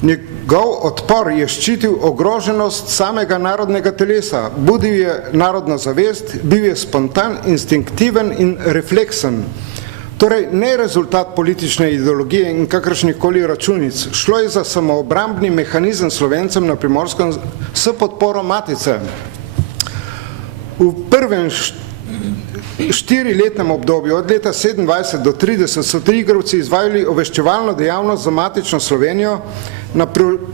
Njegov odpor je ščitil ogroženost samega narodnega telesa, budil je narodno zavest, bil je spontan, instinktiven in refleksen. Torej, ne rezultat politične ideologije in kakršnikoli računic, šlo je za samoobrambni mehanizem Slovencem na Primorskem s podporo matice. V prvem 4-letnem obdobju, od leta 27 do 30, so Trigrovci izvajali obveščevalno dejavnost za matično Slovenijo, na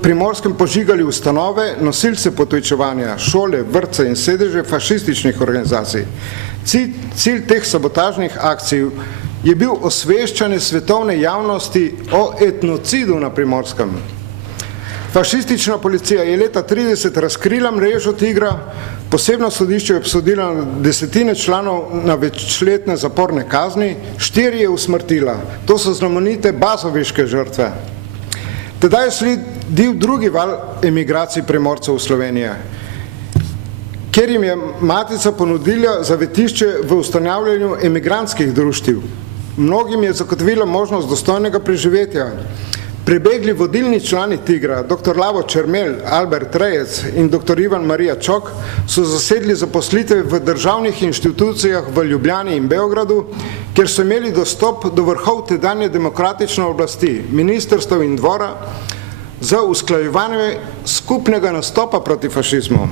Primorskem požigali ustanove, nosilce potujčevanja, šole, vrtce in sedeže fašističnih organizacij. Cilj teh sabotažnih akcij je bil osveščanje svetovne javnosti o etnocidu na Primorskem. Fašistična policija je leta 30 razkrila mrežo Tigra, posebno sodišče je obsodilo na desetine članov na večletne zaporne kazni, 4 je usmrtila. To so znamenite bazoviške žrtve. Tedaj je sledil drugi val emigracij Primorcev v Slovenije, ker jim je Matica ponudila zavetišče v ustanavljanju emigrantskih društev. Mnogim je zagotovila možnost dostojnega preživetja. Prebegli vodilni člani Tigra, dr. Lavo Čermelj, Albert Rejec in dr. Ivan Marija Čok, so zasedli zaposlitve v državnih inštitucijah v Ljubljani in Beogradu, kjer so imeli dostop do vrhov tedanje demokratične oblasti, ministrstev in dvora, za usklajevanje skupnega nastopa proti fašizmu.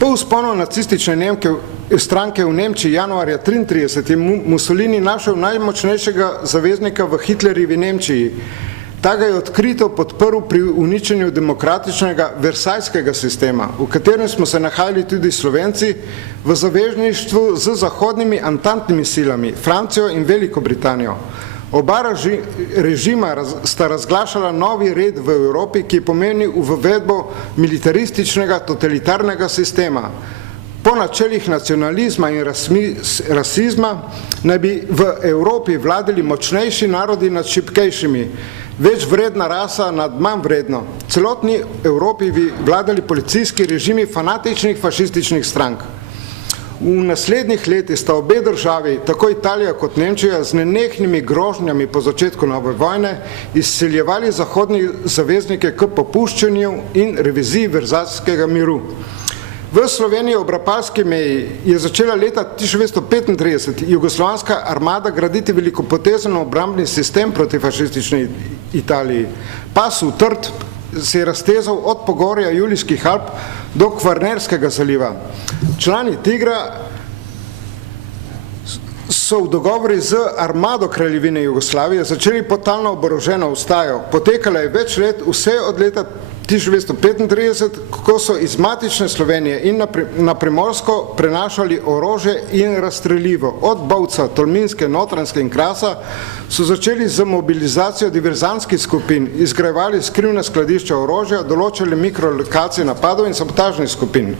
Po vzponu nacistične stranke v Nemčiji januarja 1933 je Mussolini našel najmočnejšega zaveznika v Hitlerjevi Nemčiji. Ta ga je odkrito podprl pri uničenju demokratičnega versajskega sistema, v katerem smo se nahajali tudi Slovenci v zavezništvu z zahodnimi antantnimi silami, Francijo in Veliko Britanijo. Oba režima sta razglašala novi red v Evropi, ki pomeni uvedbo militarističnega totalitarnega sistema. Po načelih nacionalizma in rasizma naj bi v Evropi vladali močnejši narodi nad šibkejšimi, več vredna rasa nad manj vredno. Celotni Evropi bi vladali policijski režimi fanatičnih fašističnih strank. V naslednjih letih sta obe državi, tako Italija kot Nemčija, z nenehnimi grožnjami po začetku nove vojne izsiljevali zahodni zaveznike k popuščanju in reviziji verzajskega miru. V Sloveniji ob Rapalski meji je začela leta 1935 jugoslovanska armada graditi velikopotezen obrambni sistem proti fašistični Italiji. Pas v trd se je raztezal od pogorja Julijskih Alp do Kvarnerskega zaliva. Člani Tigra so v dogovori z armado Kraljevine Jugoslavije začeli potalno oboroženo vstajo. Potekala je več let, vse od leta 1935, ko so iz matične Slovenije in na Primorsko prenašali orožje in razstrelivo. Od Bovca, Tolminske, Notranjske in Krasa so začeli z mobilizacijo diverzantskih skupin, izgrajevali skrivna skladišča orožja, določili mikrolokacije napadov in sabotažnih skupin.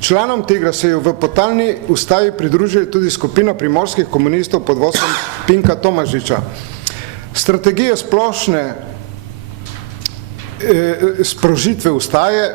Članom Tigra se je v potalni ustavi pridružili tudi skupina primorskih komunistov pod vodstvom Pinka Tomažiča. Strategija splošne sprožitve ustaje,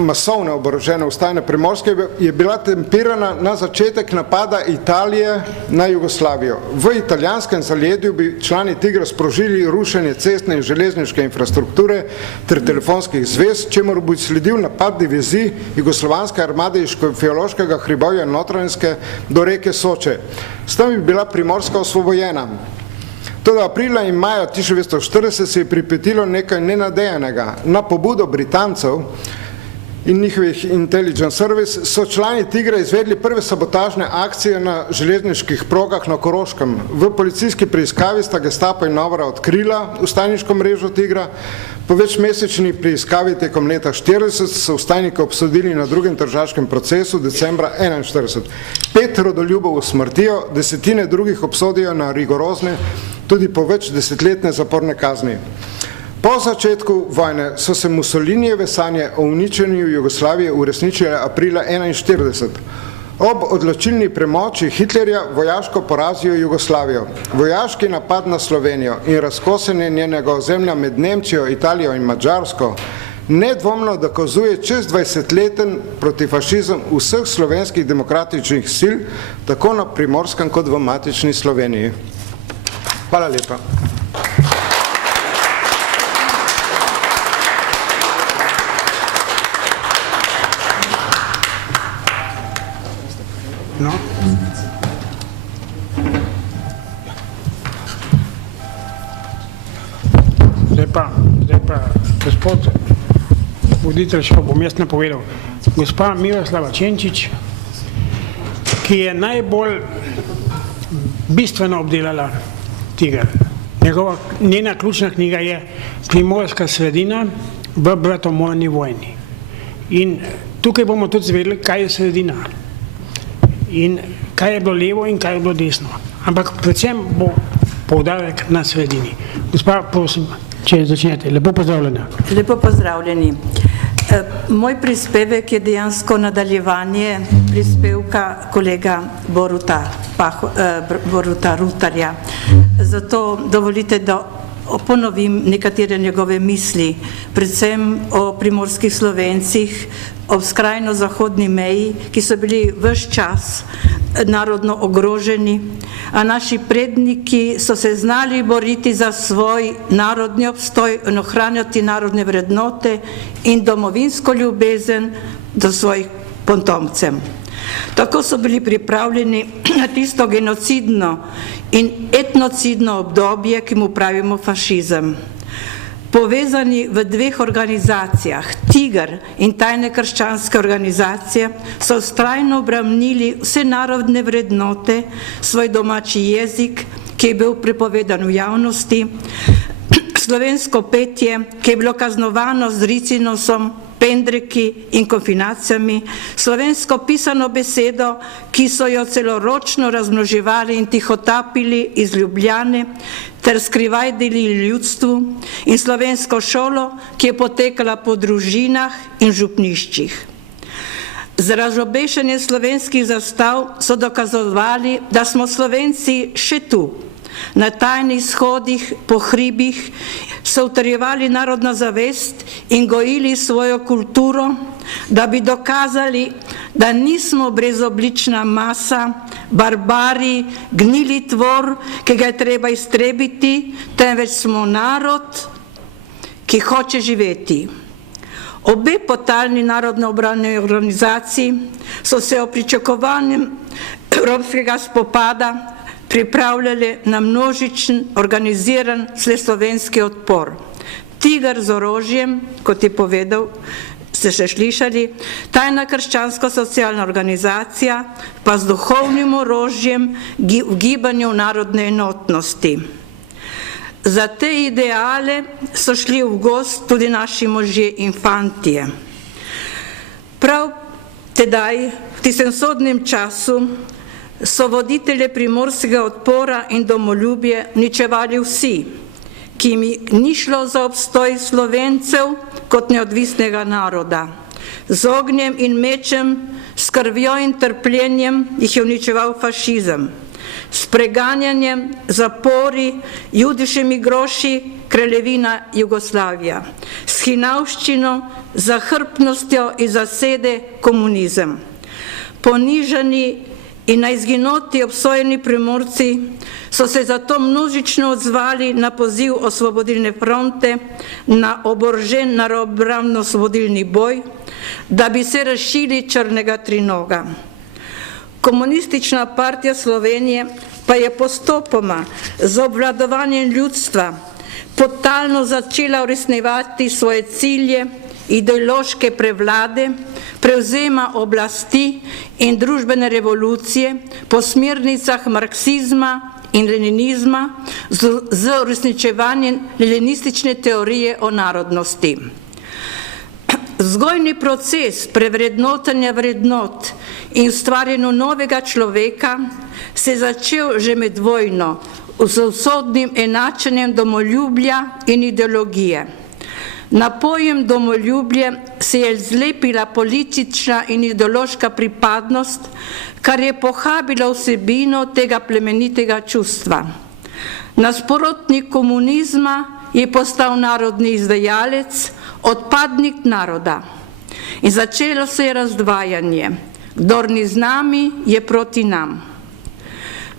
masovne oborožene ustaje na Primorske, je bila tempirana na začetek napada Italije na Jugoslavijo. V italijanskem zaledju bi člani Tigra sprožili rušenje cestne in železniške infrastrukture ter telefonskih zvez, čemur bi sledil napad divizij jugoslovanske armade iz Škofjeloškega hribovja Notranjske do reke Soče. S tem bi bila Primorska osvobojena. Toda aprila in maja 1940 se je pripetilo nekaj nenadejanega. Na pobudo Britancev in njihovih intelligence service so člani Tigra izvedli prve sabotažne akcije na železniških progah na Koroškem. V policijski preiskavi sta Gestapo in Novara odkrila ustajniško mrežo Tigra. Po večmesečni preiskavi tekom leta 1940 so ustajnike obsodili na drugem tržaškem procesu decembra 1941. 5 rodoljubov usmrtijo, desetine drugih obsodijo na rigorozne, tudi po več desetletne zaporne kazni. Po začetku vojne so se Mussolinijeve sanje o uničenju Jugoslavije uresničile aprila 1941. Ob odločilni premoči Hitlerja vojaško porazijo Jugoslavijo. Vojaški napad na Slovenijo in razkosenje njenega ozemlja med Nemčijo, Italijo in Madžarsko nedvomno dokazuje čez 20-leten protifašizem vseh slovenskih demokratičnih sil, tako na Primorskem kot v matični Sloveniji. Hvala lepa. No. Zdaj pa, gospod voditelj, še bom jaz napovedal. Gospa Miroslava Čenčič, ki je najbolj bistveno obdelala Tiger. Njena ključna knjiga je Primorska sredina v bratomorni vojni. In tukaj bomo tudi zvedeli, kaj je sredina. In kaj je bilo levo in kaj je bilo desno. Ampak predvsem bo poudarek na sredini. Gospa, prosim, če začnete. Lepo pozdravljena. Lepo pozdravljeni. Moj prispevek je dejansko nadaljevanje prispevka kolega Boruta Rutarja. Zato dovolite, da ponovim nekatere njegove misli, predvsem o primorskih Slovencih ob skrajno zahodni meji, ki so bili ves čas narodno ogroženi, a naši predniki so se znali boriti za svoj narodni obstoj in ohranjati narodne vrednote in domovinsko ljubezen do svojih potomcev. Tako so bili pripravljeni na tisto genocidno in etnocidno obdobje, ki mu pravimo fašizem. Povezani v dveh organizacijah, Tiger in tajne krščanske organizacije, so vztrajno obranili vse narodne vrednote, svoj domači jezik, ki je bil prepovedan v javnosti, slovensko petje, ki je bilo kaznovano z ricinosom, pendreki in konfinacijami, slovensko pisano besedo, ki so jo celoročno razmnoževali in tihotapili iz Ljubljane, ter skrivaj delili ljudstvu, in slovensko šolo, ki je potekala po družinah in župniščih. Z razobešenjem slovenskih zastav so dokazovali, da smo Slovenci še tu. Na tajnih shodih, po hribih so utrjevali narodno zavest in gojili svojo kulturo, da bi dokazali, da nismo brezoblična masa, barbari, gnili tvor, ki ga je treba iztrebiti, temveč smo narod, ki hoče živeti. Obe potalni narodno-obrambni organizaciji so se o pričakovanjem evropskega spopada pripravljali na množičen, organiziran vseslovenski odpor. Tiger z orožjem, kot je povedal, ste še slišali, tajna krščansko-socialna organizacija pa z duhovnim orožjem v gibanju narodne enotnosti. Za te ideale so šli v gost tudi naši možje in fantje. Prav tedaj, v tistem sodnem času, so voditelje primorskega odpora in domoljubje uničevali vsi, ki mi ni šlo za obstoj Slovencev kot neodvisnega naroda. Z ognjem in mečem, s krvjo in trpljenjem jih je uničeval fašizem. S preganjanjem, zapori, judišemi groši, kraljevina Jugoslavija. S hinavščino, zahrbtnostjo in zasede komunizem. Ponižani in na izginoti obsojeni Primorci so se zato množično odzvali na poziv Osvobodilne fronte, na oborožen narodno-osvobodilni boj, da bi se rešili črnega trinoga. Komunistična partija Slovenije pa je postopoma z obvladovanjem ljudstva totalno začela uresničevati svoje cilje, ideološke prevlade, prevzema oblasti in družbene revolucije po smernicah marksizma in leninizma z uresničevanjem leninistične teorije o narodnosti. Vzgojni proces prevrednotenja vrednot in ustvarjanju novega človeka se je začel že med vojno z usodnim enačenjem domoljublja in ideologije. Na pojem domoljublje se je zlepila politična in ideološka pripadnost, kar je pohabilo vsebino tega plemenitega čustva. Nasprotnik komunizma je postal narodni izdajalec, odpadnik naroda. In začelo se je razdvajanje. Kdor ni z nami, je proti nam.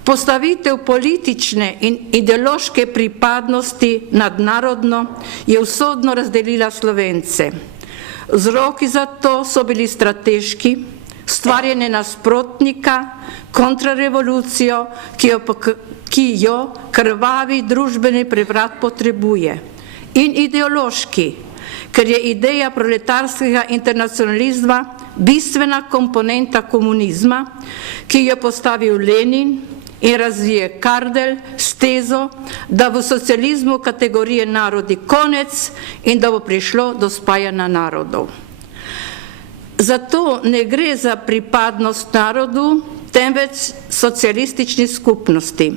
Postavitev politične in ideološke pripadnosti nadnarodno je usodno razdelila Slovence. Vzroki za to so bili strateški, stvarjanje nasprotnika, kontrarevolucijo, ki jo krvavi družbeni prevrat potrebuje, in ideološki, ker je ideja proletarskega internacionalizma bistvena komponenta komunizma, ki jo postavil Lenin in razvije Kardelj s tezo, da v socializmu kategorije narodi konec in da bo prišlo do spajanja narodov. Zato ne gre za pripadnost narodu, temveč socialistični skupnosti.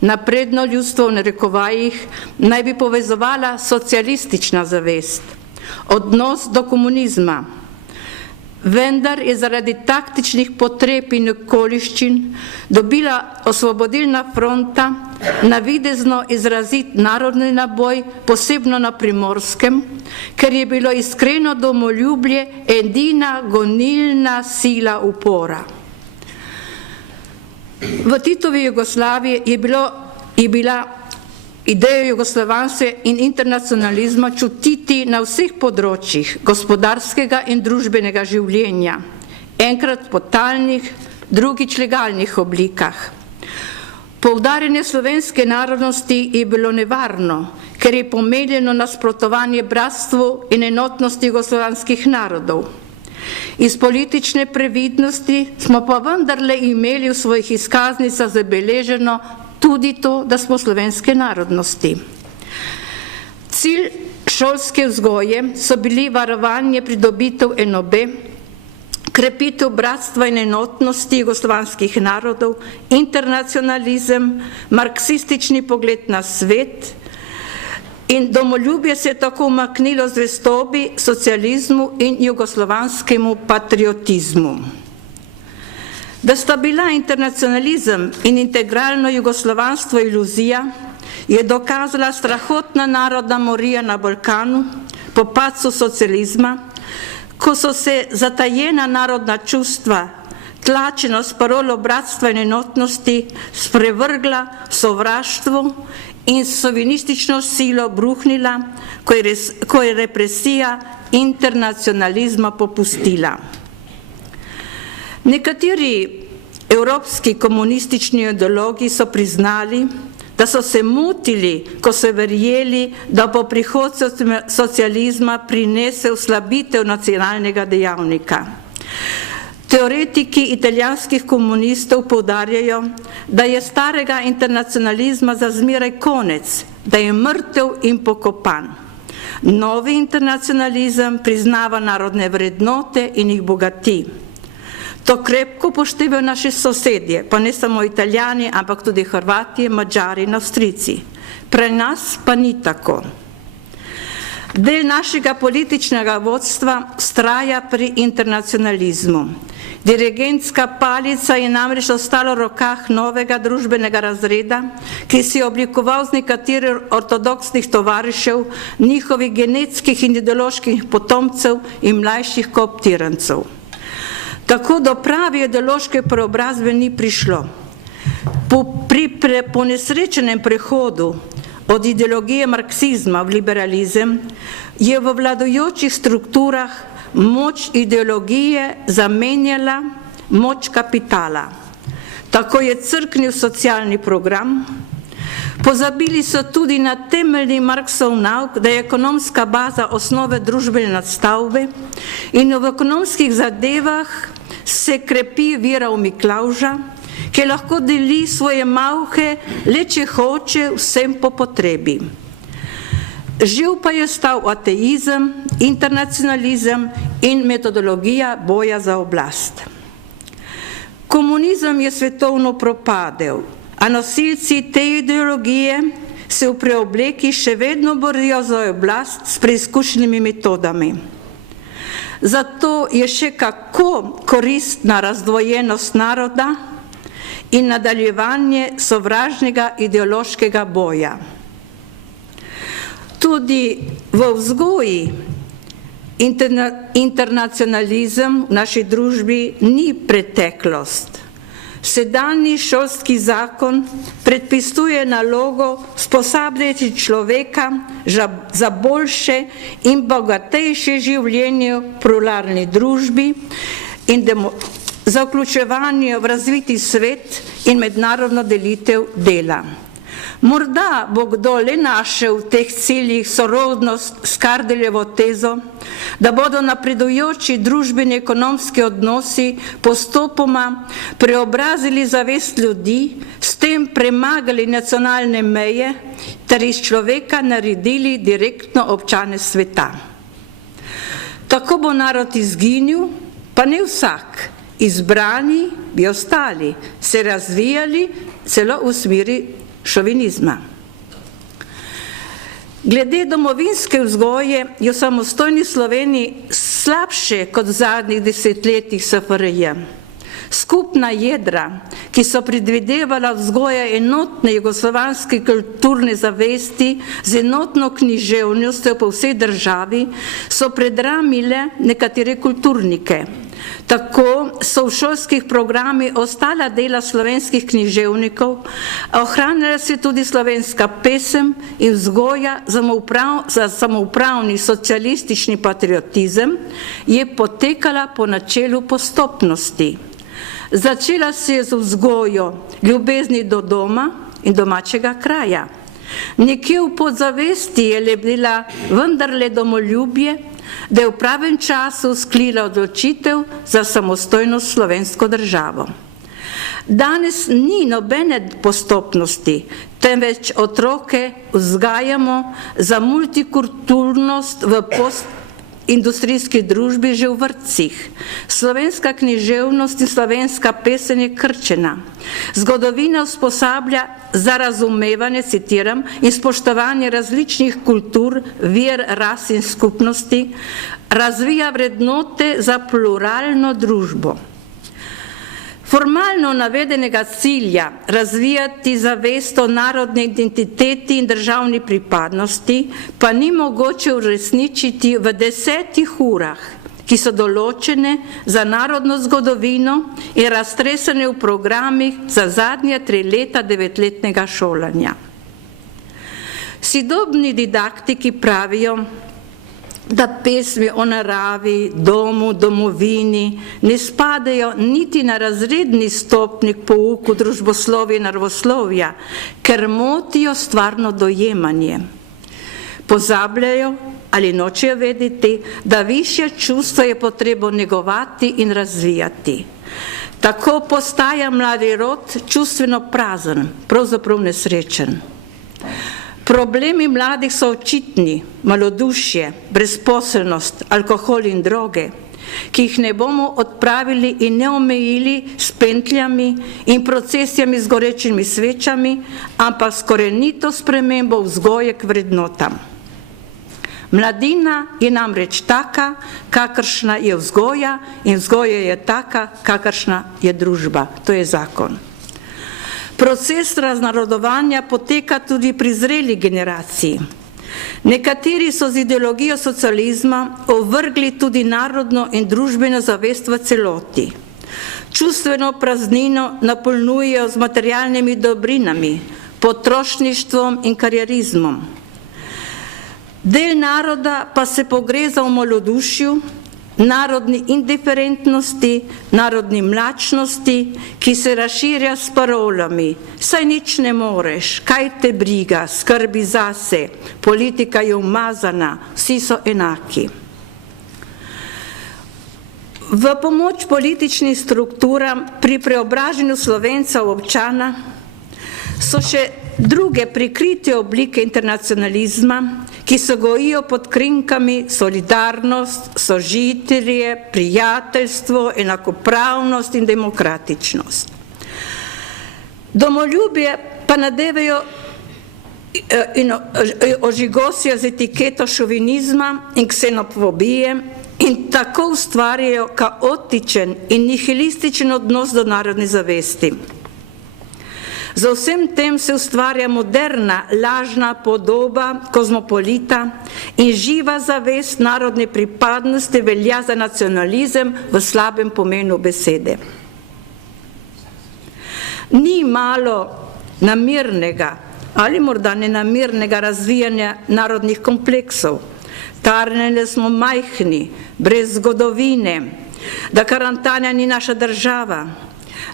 napredno ljudstvo v narekovajih naj bi povezovala socialistična zavest, odnos do komunizma, vendar je zaradi taktičnih potreb in okoliščin dobila Osvobodilna fronta navidezno izrazit narodni naboj, posebno na Primorskem, ker je bilo iskreno domoljublje edina gonilna sila upora. V Titovi Jugoslaviji je bila idejo jugoslovanstva in internacionalizma čutiti na vseh področjih gospodarskega in družbenega življenja, enkrat v potalnih, drugič legalnih oblikah. Poudarjanje slovenske narodnosti je bilo nevarno, ker je pomenilo nasprotovanje bratstvu in enotnosti jugoslovanskih narodov. Iz politične previdnosti smo pa vendarle imeli v svojih izkaznicah zabeleženo tudi to, da smo slovenske narodnosti. Cilj šolske vzgoje so bili varovanje pridobitev enobe, krepitev bratstva in enotnosti jugoslovanskih narodov, internacionalizem, marksistični pogled na svet in domoljubje se je tako umaknilo zvestobi socializmu in jugoslovanskemu patriotizmu. Da sta bila internacionalizem in integralno jugoslovanstvo iluzija, je dokazala strahotna narodna morija na Balkanu po padcu socializma, ko so se zatajena narodna čustva, tlačeno s parolo bratstva in enotnosti, sprevrgla sovraštvo in sovinistično silo bruhnila, ko je represija internacionalizma popustila. Nekateri evropski komunistični ideologi so priznali, da so se motili, ko so verjeli, da bo prihod socializma prinesel slabitev nacionalnega dejavnika. Teoretiki italijanskih komunistov poudarjajo, da je starega internacionalizma za zmeraj konec, da je mrtev in pokopan. Novi internacionalizem priznava narodne vrednote in jih bogati. To krepko upoštevajo naši sosedje, pa ne samo Italijani, ampak tudi Hrvati, Mađari in Avstrijci. Pri nas pa ni tako. Del našega političnega vodstva vztraja pri internacionalizmu. Dirigentska palica je namreč ostala v rokah novega družbenega razreda, ki si je oblikoval z nekaterih ortodoksnih tovarišev, njihovih genetskih in ideoloških potomcev in mlajših kooptirancev. Tako do pravi ideološke preobrazbe ni prišlo. Pri ponesrečenem prehodu od ideologije marksizma v liberalizem je v vladajočih strukturah moč ideologije zamenjala moč kapitala. Tako je crknil socialni program. Pozabili so tudi na temeljni Marksov nauk, da je ekonomska baza osnove družbene nadstavbe in v ekonomskih zadevah se krepi vera v Miklavža, ki lahko deli svoje malhe, le če hoče vsem po potrebi. Živ pa je stal ateizem, internacionalizem in metodologija boja za oblast. Komunizem je svetovno propadel, a nosilci te ideologije se v preobleki še vedno borijo za oblast s preizkušenimi metodami. Zato je še kako koristna razdvojenost naroda in nadaljevanje sovražnega ideološkega boja. Tudi v vzgoji internacionalizem v naši družbi ni preteklost. Sedanji šolski zakon predpisuje nalogo usposabljati človeka za boljše in bogatejše življenje v pluralni družbi in za vključevanje v razviti svet in mednarodno delitev dela. Morda bo kdo le našel v teh ciljih sorodnost s Kardeljevo tezo, da bodo napredujoči družbeni ekonomski odnosi postopoma preobrazili zavest ljudi, s tem premagali nacionalne meje ter iz človeka naredili direktno občane sveta. Tako bo narod izginil, pa ne vsak. Izbrani bi ostali, se razvijali celo v smeri šovinizma. Glede domovinske vzgoje je v samostojni Sloveniji slabše kot v zadnjih desetletjih SFRJ. Skupna jedra, ki so predvidevala vzgoja enotne jugoslovanske kulturne zavesti z enotno književnostjo po vsej državi, so predramile nekatere kulturnike. Tako so v šolskih programih ostala dela slovenskih književnikov, a ohranjala se tudi slovenska pesem in vzgoja za samoupravni socialistični patriotizem je potekala po načelu postopnosti. Začela se je z vzgojo ljubezni do doma in domačega kraja. Nekje v podzavesti je lebdela vendarle domoljubje, da je v pravem času sklila odločitev za samostojno slovensko državo. Danes ni nobene postopnosti, temveč otroke vzgajamo za multikulturnost v industrijski družbi že v vrtcih. Slovenska književnost in slovenska pesem je krčena. Zgodovina usposablja za razumevanje, citiram, in spoštovanje različnih kultur, ver, ras in skupnosti, razvija vrednote za pluralno družbo. Formalno navedenega cilja razvijati zavest o narodni identiteti in državni pripadnosti pa ni mogoče uresničiti v 10 urah, ki so določene za narodno zgodovino in raztresene v programih za zadnje 3 leta 9-letnega šolanja. Sodobni didaktiki pravijo, da pesmi o naravi, domu, domovini ne spadajo niti na razredni stopnik pouku družboslovja in naravoslovja, ker motijo stvarno dojemanje. Pozabljajo ali nočejo vedeti, da višje čustvo je potrebno negovati in razvijati. Tako postaja mladi rod čustveno prazen, pravzaprav nesrečen. Problemi mladih so očitni, malodušje, brezposelnost, alkohol in droge, ki jih ne bomo odpravili in ne omejili s pentljami in procesijami z gorečimi svečami, ampak s korenito spremembo vzgoje k vrednotam. Mladina je namreč taka, kakršna je vzgoja, in vzgoja je taka, kakršna je družba. To je zakon. Proces raznarodovanja poteka tudi pri zreli generaciji. Nekateri so z ideologijo socializma ovrgli tudi narodno in družbeno zavest v celoti. Čustveno praznino napolnjujejo z materialnimi dobrinami, potrošništvom in karierizmom. Del naroda pa se pogreza v malodušju, narodni indiferentnosti, narodni mlačnosti, ki se razširja s parolami: saj nič ne moreš, kaj te briga, skrbi zase, politika je umazana, vsi so enaki. V pomoč političnim strukturam pri preobražanju Slovenca v občana so še druge prikrite oblike internacionalizma, ki se gojijo pod krinkami solidarnost, sožitelje, prijateljstvo, enakopravnost in demokratičnost. Domoljubje pa nadevajo in ožigosijo z etiketo šovinizma in ksenofobije in tako ustvarjajo kaotičen in nihilističen odnos do narodne zavesti. Za vsem tem se ustvarja moderna, lažna podoba kozmopolita in živa zavest narodne pripadnosti velja za nacionalizem v slabem pomenu besede. Ni malo namernega ali morda nenamernega razvijanja narodnih kompleksov. Tarnili smo majhni, brez zgodovine, da karantana ni naša država.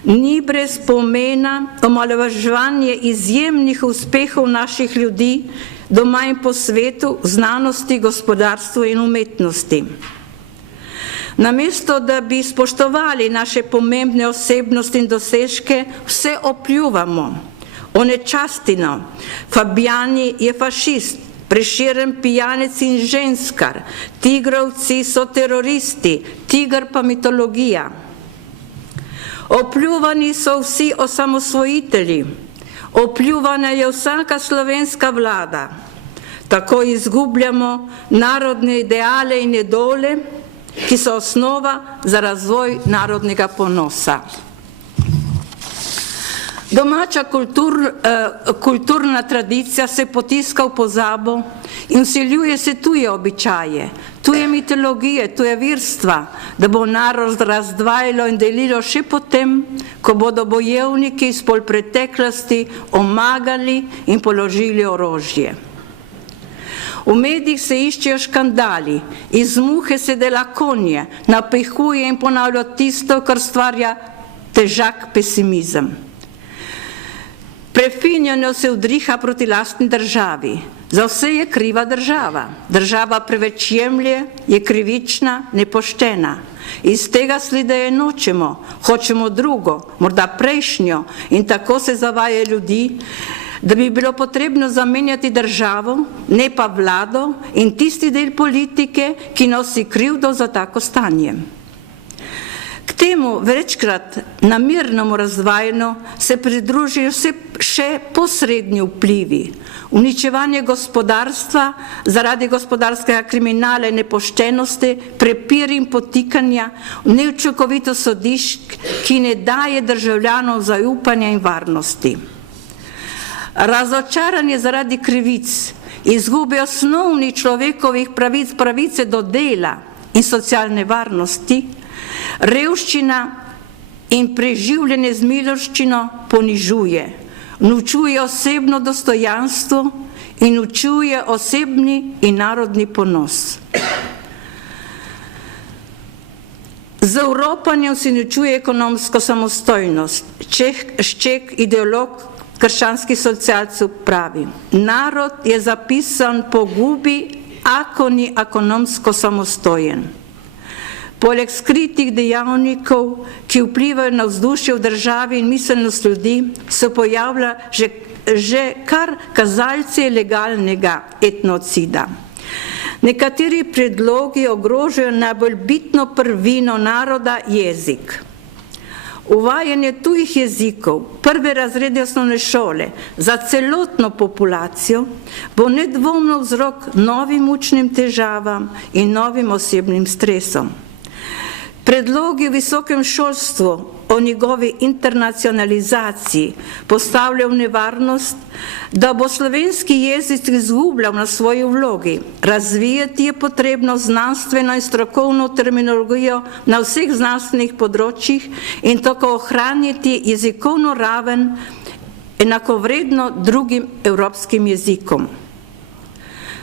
Ni brez pomena omalovaževanje izjemnih uspehov naših ljudi doma in po svetu, znanosti, gospodarstvu in umetnosti. Namesto, da bi spoštovali naše pomembne osebnosti in dosežke, vse opljuvamo, onečastino. Fabijani je fašist, Prešeren pijanec in ženskar, tigrovci so teroristi, tiger pa mitologija. Opljuvani so vsi osamosvojitelji, Opljuvana je vsaka slovenska vlada. Tako izgubljamo narodne ideale in idole, ki so osnova za razvoj narodnega ponosa. Domača kulturna tradicija se potiska v pozabo in vsiljuje se tuje običaje, tuje mitologije, tuje virstva, da bo narod razdvajalo in delilo še potem, ko bodo bojevniki iz polpreteklosti omagali in položili orožje. V medijih se iščejo škandali, iz muhe se dela konje, napihuje in ponavlja tisto, kar stvarja težak pesimizem. Prefinjeno se udriha proti lastni državi. Za vse je kriva država. Država preveč jemlje, je krivična, nepoštena. Iz tega sledi, da je nočemo, hočemo drugo, morda prejšnjo, in tako se zavaja ljudi, da bi bilo potrebno zamenjati državo, ne pa vlado in tisti del politike, ki nosi krivdo za tako stanje. K temu večkrat namernemu razdvajanju se pridružijo še posredni vplivi. Uničevanje gospodarstva zaradi gospodarskega kriminala in nepoštenosti, prepir in potikanja, neučinkovitost sodišč, ki ne daje državljanov zaupanja in varnosti. Razočaranje zaradi krivic, izgube osnovnih človekovih pravic, pravice do dela in socialne varnosti, revščina in preživljanje z miloščino ponižuje, uničuje osebno dostojanstvo in uničuje osebni in narodni ponos. Z Evropanjem se uničuje ekonomsko samostojnost. Šček, ideolog krščanskih socialcev pravi: narod je zapisan po gubi, ako ni ekonomsko samostojen. Poleg skritih dejavnikov, ki vplivajo na vzdušje v državi in miselnost ljudi, se pojavlja že kar kazalci legalnega etnocida. Nekateri predlogi ogrožajo najbolj bitno prvino naroda, jezik. Uvajanje tujih jezikov, prve razrede osnovne šole za celotno populacijo bo nedvomno vzrok novim učnim težavam in novim osebnim stresom. Predlogi v visokem šolstvu o njegovi internacionalizaciji postavljajo v nevarnost, da bo slovenski jezik izgubljal na svoji vlogi. Razvijati je potrebno znanstveno in strokovno terminologijo na vseh znanstvenih področjih in tako ohraniti jezikovno raven enakovredno drugim evropskim jezikom.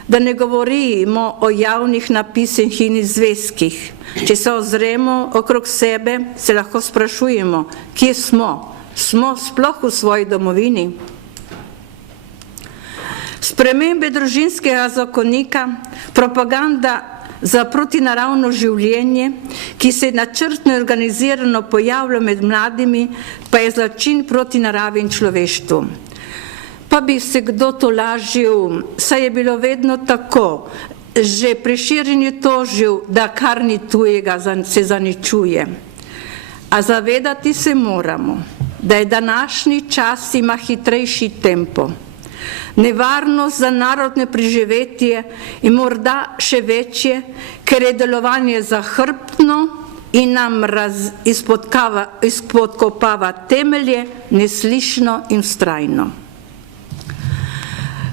Da ne govorimo o javnih napisih in izveskih. Če se ozremo okrog sebe, se lahko sprašujemo, kje smo? Smo sploh v svoji domovini? Spremembe družinskega zakonika, propaganda za protinaravno življenje, ki se načrtno in organizirano pojavlja med mladimi, pa je zločin proti naravi in človeštvu. Pa bi se kdo tolažil, saj je bilo vedno tako, že Prešeren je tožil, da kar ni tujega se zaničuje. A zavedati se moramo, da je današnji čas ima hitrejši tempo. Nevarnost za narodne preživetje je morda še večje, ker je delovanje zahrbtno in nam izpodkopava temelje neslišno in vztrajno.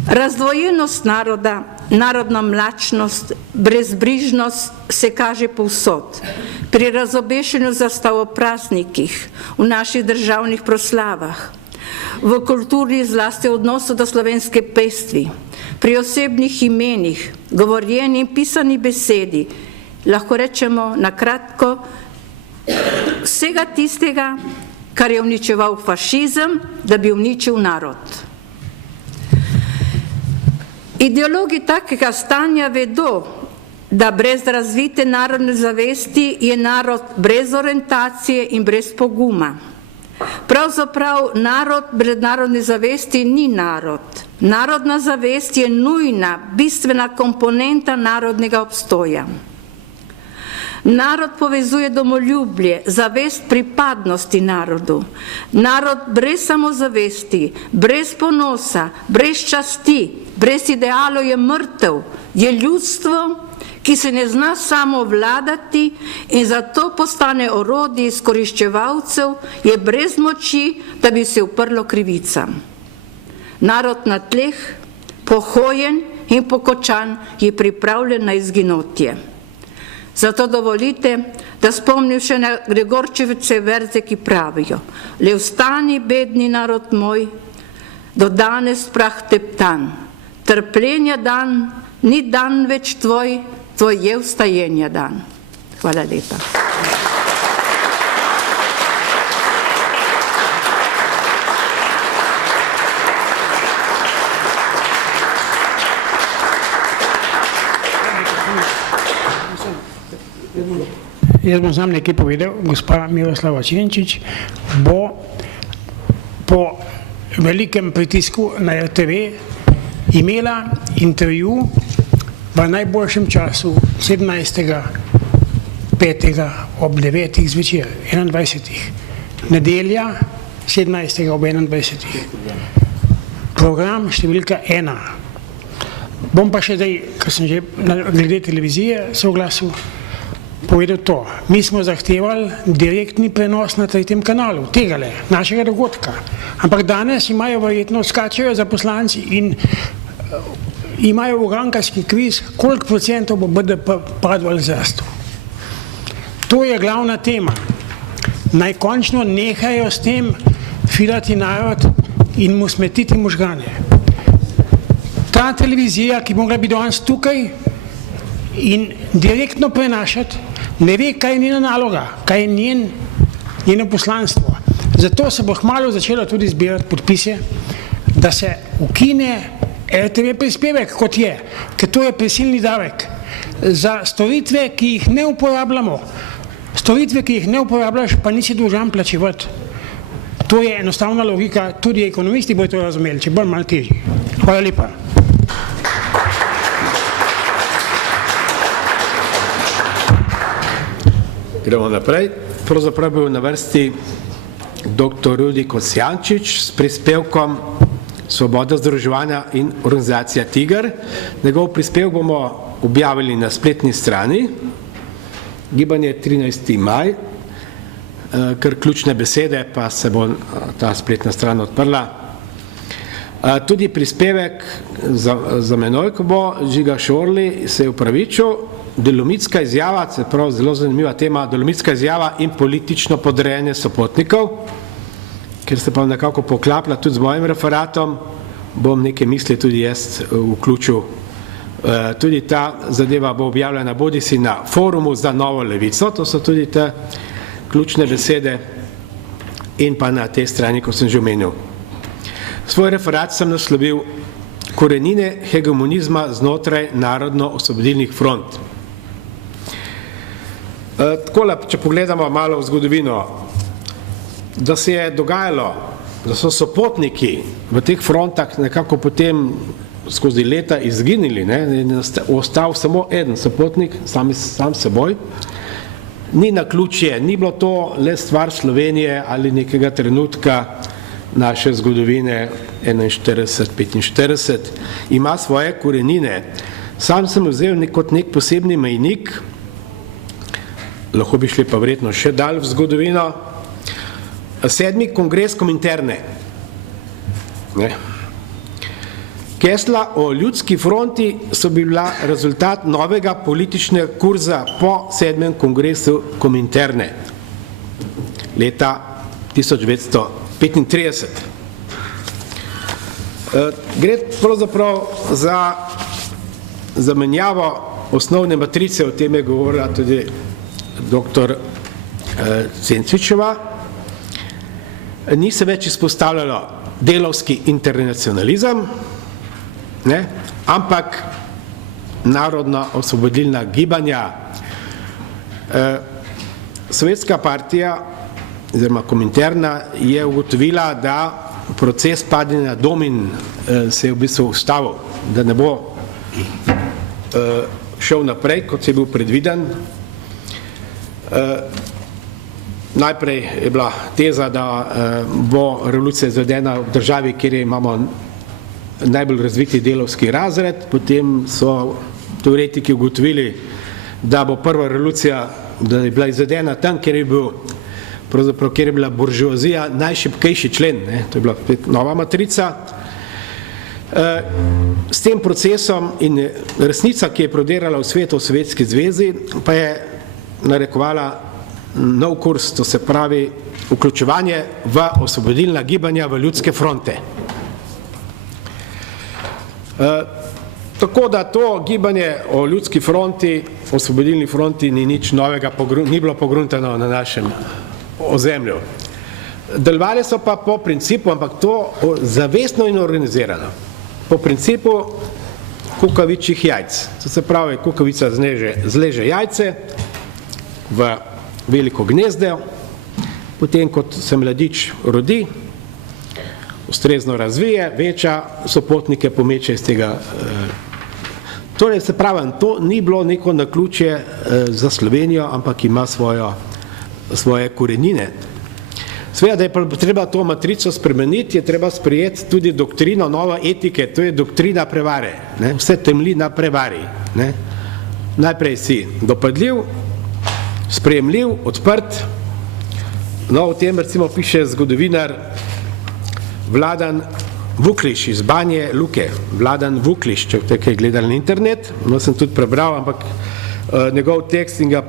Razdvojenost naroda, narodna mlačnost, brezbrižnost se kaže povsod. Pri razobešenju zastav ob praznikih, v naših državnih proslavah, v kulturi zlasti v odnosu do slovenske pestvi, pri osebnih imenih, govorjeni in pisani besedi, lahko rečemo na kratko vsega tistega, kar je uničeval fašizem, da bi uničil narod. Ideologi takega stanja vedo, da brez razvite narodne zavesti je narod brez orientacije in brez poguma. Pravzaprav narod brez narodne zavesti ni narod. Narodna zavest je nujna, bistvena komponenta narodnega obstoja. Narod povezuje domoljublje, zavest pripadnosti narodu. Narod brez samozavesti, brez ponosa, brez časti, brez idealov je mrtev, je ljudstvo, ki se ne zna samo vladati in zato postane orodje izkoriščevalcev, je brez moči, da bi se uprlo krivicam. Narod na tleh, pohojen in pokočan, je pripravljen na izginotje. Zato dovolite, da spomnim še na Gregorčevice verze, ki pravijo: le vstani, bedni narod moj, do danes prah teptan, trpljenja dan, ni dan več tvoj, tvoj je vstajenja dan. Hvala lepa. Jaz bom sam nekaj povedal, gospa Miroslava Čenčič bo po velikem pritisku na RTV imela intervju v najboljšem času 17.5. ob 9. zvečer, 21. Nedelja 17. ob 21. Program številka 1. Bom pa še zdaj, ker sem že glede televizije se oglasil, povedal to. Mi smo zahtevali direktni prenos na 3. kanalu, tegale, našega dogodka. Ampak danes imajo verjetno, skačejo za poslanci in imajo urankarski kviz, koliko procentov bo BDP padlo ali zrastel. To je glavna tema. Naj končno nehajo s tem filati narod in mu smetiti možgane. Ta televizija, ki mogla biti danes tukaj in direktno prenašati, ne ve, kaj je njena naloga, kaj je njeno poslanstvo. Zato se bo kmalu začelo tudi zbirati podpise, da se ukine RTV prispevek, kot je, ker to je prisilni davek za storitve, ki jih ne uporabljamo. Storitve, ki jih ne uporabljaš, pa nisi dolžan plačevati. To je enostavna logika, tudi ekonomisti bodo to razumeli, če bolj malo težji. Hvala lepa. Gremo naprej. Pravzaprav bil na vrsti dr. Rudi Kosjančič s prispevkom Svoboda združevanja in organizacija Tiger. Njegov prispevek bomo objavili na spletni strani. Gibanje 13. maj, ker ključne besede, pa se bo ta spletna stran odprla. Tudi prispevek za menoj, ko bo Žiga Šorli se je upravičil, Dolomitska izjava, se pravi zelo zanimiva tema, Dolomitska izjava in politično podrejanje sopotnikov, ker se pa nekako poklapla tudi z mojim referatom, bom neke misli tudi jaz vključil. Tudi ta zadeva bo objavljena bodisi na forumu za Novo levico, to so tudi te ključne besede, in pa na tej strani, ko sem že omenil. Svoj referat sem naslovil Korenine hegemonizma znotraj narodno-osvobodilnih front. Takole, če pogledamo malo v zgodovino, da se je dogajalo, da so sopotniki v teh frontah nekako potem skozi leta izginili, ostal samo eden sopotnik, sam seboj, ni naključje, ni bilo to le stvar Slovenije ali nekega trenutka naše zgodovine 41-45, ima svoje korenine. Sam sem vzel kot nek posebni mejnik, lahko bi šli pa verjetno še dalj v zgodovino, 7. kongres Kominterne. Gesla o ljudski fronti so bila rezultat novega političnega kurza po 7. kongresu Kominterne leta 1935. Gre pravzaprav za zamenjavo osnovne matrice, o tem je govorila tudi dr. Cencičeva. Ni se več izpostavljalo delavski internacionalizem, ampak narodna osvobodilna gibanja. Sovjetska partija oziroma Kominterna je ugotovila, da proces padanja domin se je v bistvu ustavil, da ne bo šel naprej, kot je bil predviden. Najprej je bila teza, da bo revolucija izvedena v državi, kjer imamo najbolj razviti delavski razred, potem so teoretiki ugotovili, da bo prva revolucija, da je bila izvedena tam, kjer je bila buržoazija najšibkejši člen, ne? To je bila nova matrica. S tem procesom in resnica, ki je prodirala v svetu v Sovjetski zvezi, pa je narekovala nov kurs, to se pravi vključevanje v osvobodilna gibanja v ljudske fronte. Tako da to gibanje o ljudski fronti, osvobodilni fronti ni nič novega, ni bilo pogruntano na našem ozemlju. Delovali so pa po principu, ampak to zavestno in organizirano, po principu kukavičjih jajc. To se pravi, kukavica zleže jajce v veliko gnezdo, potem kot se mladič rodi, ustrezno razvije, veča, sopotnike pomeče iz tega. Torej, se pravi, to ni bilo neko naključje za Slovenijo, ampak ima svoje korenine. Seveda, da je treba to matrico spremeniti, je treba sprejeti tudi doktrino nove etike, to je doktrina prevare. Ne? Vse temelji na prevari. Ne? Najprej si dopadljiv, sprejemljiv, odprt. No, o tem recimo piše zgodovinar Vladan Vukliš iz Banje Luke. Vladan Vukliš, če ste kaj gledali na internet, no sem tudi prebral, ampak njegov tekst in ga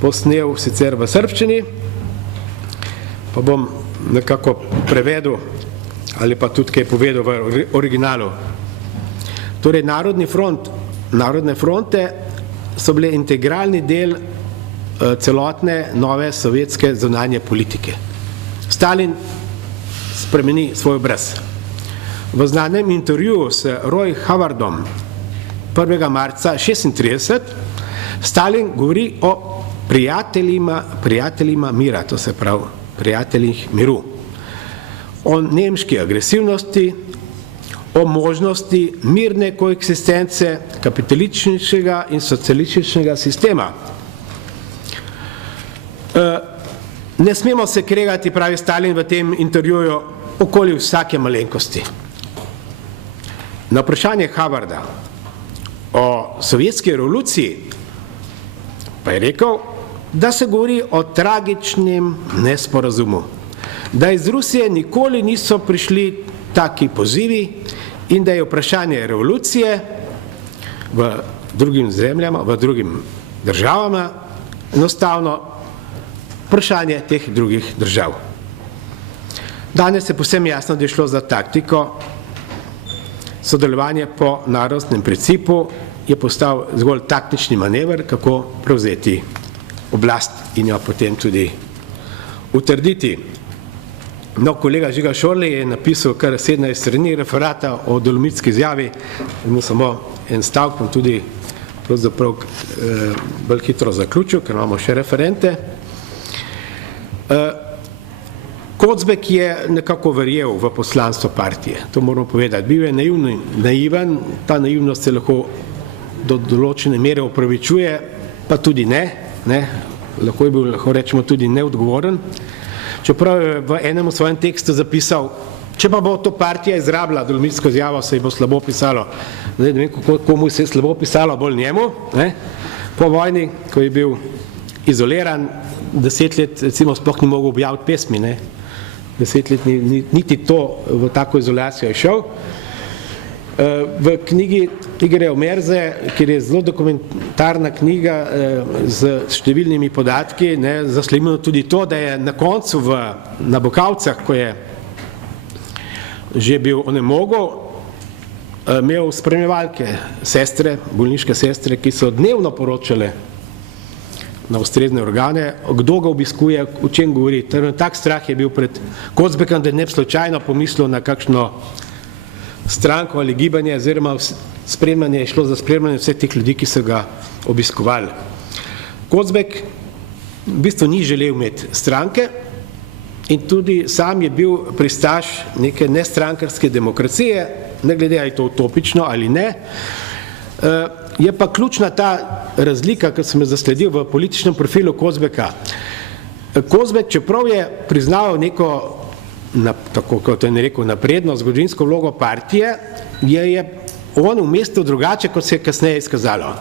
posnel sicer v srbščini, pa bom nekako prevedel ali pa tudi kaj povedal v originalu. Torej, narodne fronte so bile integralni del celotne nove sovjetske zunanje politike. Stalin spremeni svoj obraz. V znanem intervjuju s Roy Howardom 1. marca 1936 Stalin govori o prijateljima mira, to se pravi prijateljih miru, o nemški agresivnosti, o možnosti mirne koeksistence kapitalističnega in socialističnega sistema. Ne smemo se kregati, pravi Stalin v tem intervjuju, okoli vsake malenkosti. Na vprašanje Howarda o sovjetski revoluciji pa je rekel, da se govori o tragičnem nesporazumu, da iz Rusije nikoli niso prišli taki pozivi in da je vprašanje revolucije v drugim zemljama, v drugim državama enostavno vprašanje teh drugih držav. Danes je povsem jasno, da je šlo za taktiko. Sodelovanje po narodnem principu je postal zgolj taktični manever, kako prevzeti oblast in jo potem tudi utrditi. No, kolega Žiga Šorli je napisal kar 17 strani referata o dolomitski izjavi, imel samo en stavek, bom tudi pravzaprav bolj hitro zaključil, ker imamo še referente. Kocbek je nekako verjel v poslanstvo partije, to moramo povedati. Bil je naiven, ta naivnost se lahko do določene mere opravičuje, pa tudi ne, lahko je bil, lahko rečemo, tudi neodgovoren. Čeprav je v enem svojem tekstu zapisal, če pa bo to partija izrabila dolomitsko izjavo, se ji bo slabo pisalo. Ne vem, komu se je slabo pisalo, bolj njemu. Po vojni, ko je bil izoliran, 10 let, recimo, sploh ni mogel objaviti pesmi, 10 let niti to v tako izolacijo je šel. V knjigi Igorja Omerze, kjer je zelo dokumentarna knjiga z številnimi podatki, zasledimo tudi to, da je na koncu na Bokavcah, ko je že bil onemogel, imel spremljevalke sestre, bolniške sestre, ki so dnevno poročale na ustrezne organe, kdo ga obiskuje, o čem govori. Tak strah je bil pred Kocbekom, da ne bi slučajno pomislil na kakšno stranko ali gibanje, oziroma spremljanje je šlo za spremljanje vseh teh ljudi, ki so ga obiskovali. Kocbek v bistvu ni želel imeti stranke in tudi sam je bil pristaš neke nestrankarske demokracije, ne glede ali je to utopično ali ne. Je pa ključna ta razlika, ki sem jo zasledil v političnem profilu Kozbeka. Kozbek, čeprav je priznaval neko, tako kot je rekel, napredno zgodovinsko vlogo partije, je on umestil drugače, kot se je kasneje izkazalo.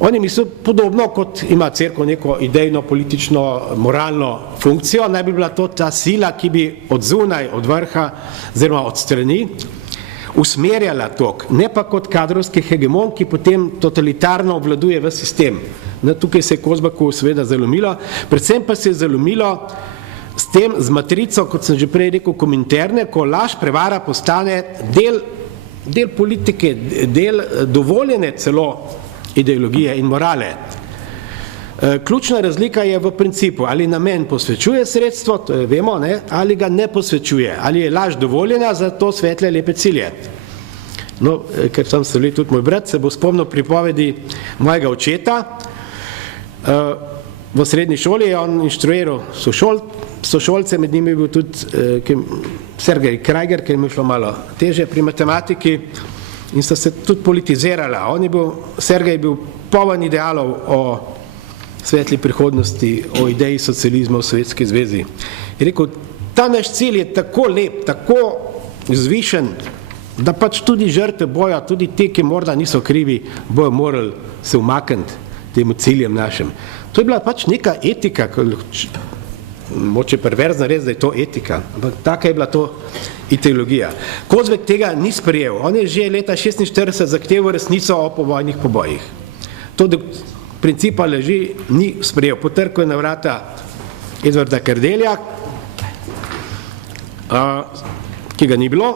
On je mislil podobno, kot ima cerkev neko idejno, politično, moralno funkcijo, naj bi bila to ta sila, ki bi od zunaj, od vrha, oziroma od strani, usmerjala tok, ne pa kot kadrovski hegemon, ki potem totalitarno obvladuje v sistem. Tukaj se je Kozbeku seveda zalomilo, predvsem pa se je zalomilo s tem, z matrico, kot sem že prej rekel, kominterne, ko laž prevara postane del politike, del dovoljene celo ideologije in morale. Ključna razlika je v principu, ali namen posvečuje sredstvo, to je vemo, ne, ali ga ne posvečuje, ali je laž dovoljena za to svetle lepe cilje. No, ker tam se vli tudi moj brat, se bo spomnil pripovedi mojega očeta. V srednji šoli je on inštruiral sošolce, med njimi je bil tudi Sergej Krajger, ki je mi šlo malo teže pri matematiki in sta se tudi politizirala. Sergej je bil poln idealov o svetli prihodnosti, o ideji socializma v Sovjetski zvezi. Je rekel, ta naš cilj je tako lep, tako zvišen, da pač tudi žrtve boja, tudi te, ki morda niso krivi, bojo morali se umakniti temu ciljem našem. To je bila pač neka etika, moče perverzna res, da je to etika, ampak taka je bila to ideologija. Kozbek tega ni sprejel, on je že leta 1946 zahteval resnico o povojnih pobojih. To principa leži ni sprejel, potrkal je na vrata Edvarda Kardelja, ki ga ni bilo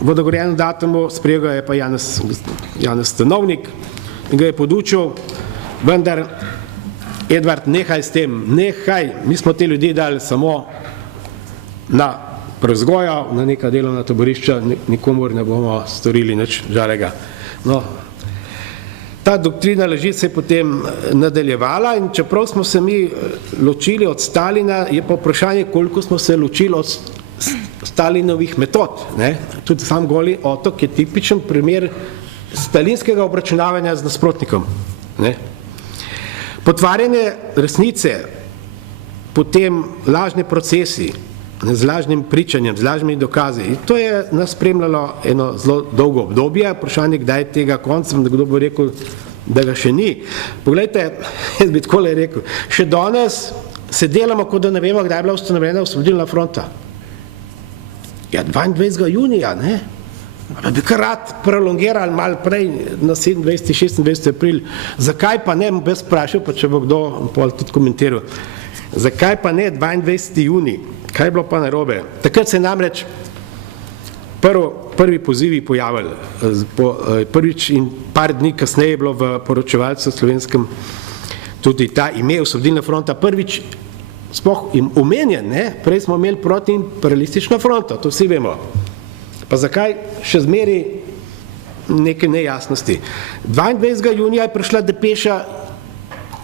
v dogovorjenem datumu, sprejel ga je pa Janez Stanovnik in ga je podučil, vendar Edvard, nehaj s tem, nehaj, mi smo te ljudi dali samo na prevzgojo, na neka delovna taborišča, nikomor ne bomo storili nič žalega. No, ta doktrina laži se je potem nadaljevala in čeprav smo se mi ločili od Stalina, je pa vprašanje, koliko smo se ločili od Stalinovih metod. Ne? Tudi sam Goli otok je tipičen primer stalinskega obračunavanja z nasprotnikom. Ne? Potvarjanje resnice, potem lažni procesi, z lažnim pričanjem, z lažnimi dokazi. In to je nas spremljalo eno zelo dolgo obdobje, vprašanje, kdaj je tega koncem, da kdo bo rekel, da ga še ni. Poglejte, jaz bi takole rekel, še danes se delamo, kot da ne vemo, kdaj je bila ustanovljena Osvobodilna fronta. Ja, 22. junija, ne? Bi kar rad prolongirali malo prej na 27. 26. april. Zakaj pa ne, bi sprašal, pa če bo kdo pol tudi komentiral, zakaj pa ne 22. juni? Kaj je bilo pa narobe? Takrat se namreč prvi pozivi pojavili. Prvič in par dni kasneje je bilo v poročevalcu slovenskem tudi ta ime Osvobodilna fronta prvič sploh omenjen, ne? Prej smo imeli protiimperialistično fronto, to vsi vemo. Pa zakaj še zmeri neke nejasnosti? 22. junija je prišla depeša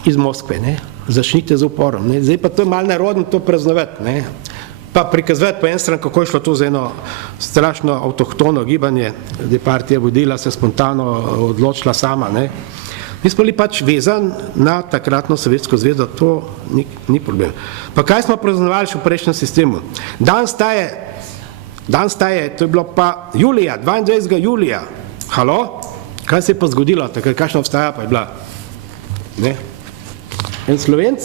iz Moskve, ne? Začnite z uporom, ne? Zdaj pa to je malo narodno to praznovati, ne? Pa prikazovati po en stran, kako je šlo to za eno strašno avtohtono gibanje, da je partija vodila, se spontano odločila sama, ne? Mi smo bili pač vezani na takratno Sovjetsko zvezo, to ni problem. Pa kaj smo praznovali še v prejšnjem sistemu? Dan staje, to je bilo pa julija, 22. julija. Halo? Kaj se je pa zgodilo? Takrat kakšna obstaja pa je bila? Ne? En Slovenc,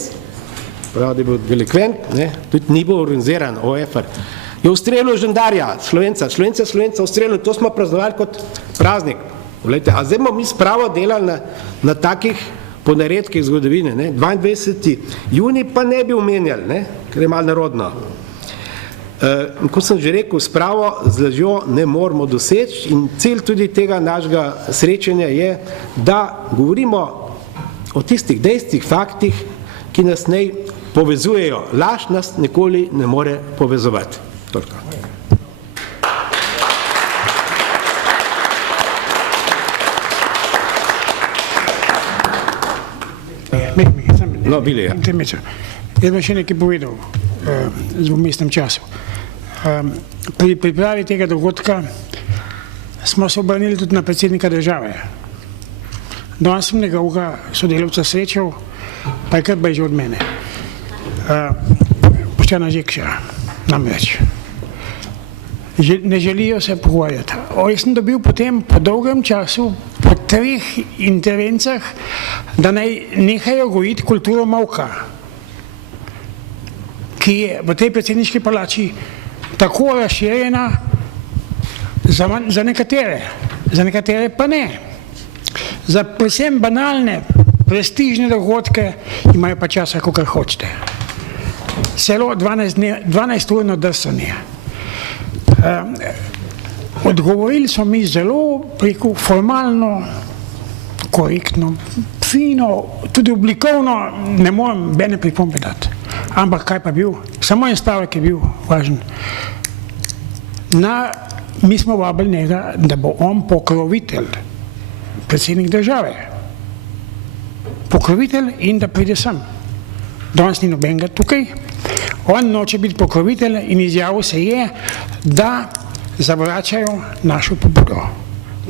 pravi, da je bil delikvent, ne? Tudi ni bil organiziran, OFR. Je ustrelil žandarja, Slovenca, ustrelil, to smo praznovali kot praznik. Glejte, a zdaj bomo mi spravo delali na takih ponaredkih zgodovine, ne? 22. juni pa ne bi omenjali, ne? Ker je malo narodno. Kot sem že rekel, spravo z lažjo ne moramo doseči in cilj tudi tega našega srečanja je, da govorimo o tistih dejstvih, faktih, ki nas ne povezujejo. Laž nas nikoli ne more povezovati. Toliko. No, bili, ja. Jaz bom še nekaj povedal v vmesnem času. Pri pripravi tega dogodka smo se obrnili tudi na predsednika države. Danes sem njegovega sodelavca srečal, pa je kar bežal od mene. Boštjana Žekša, namreč. Ne želijo se pogovarjati. Jaz sem dobil potem po dolgem času, po 3 intervencijah, da naj nehajo gojiti kulturo molka, ki je v tej predsedniški palači tako razširjena za nekatere pa ne. Za predvsem banalne, prestižne dogodke imajo pa časa, kakor hočete. Celo 12-urno drsanje. Odgovorili so mi zelo preko formalno, korektno, fino, tudi oblikovno, ne morem bene pripombe dati. Ampak kaj pa bil? Samo en stavek je bil važen. Mi smo vabili njega, da bo on pokrovitelj, predsednik države. Pokrovitelj in da pride sem. Danes ni nobenega tukaj. On noče biti pokrovitelj in izjavil se je, da zavračajo našo pobudo.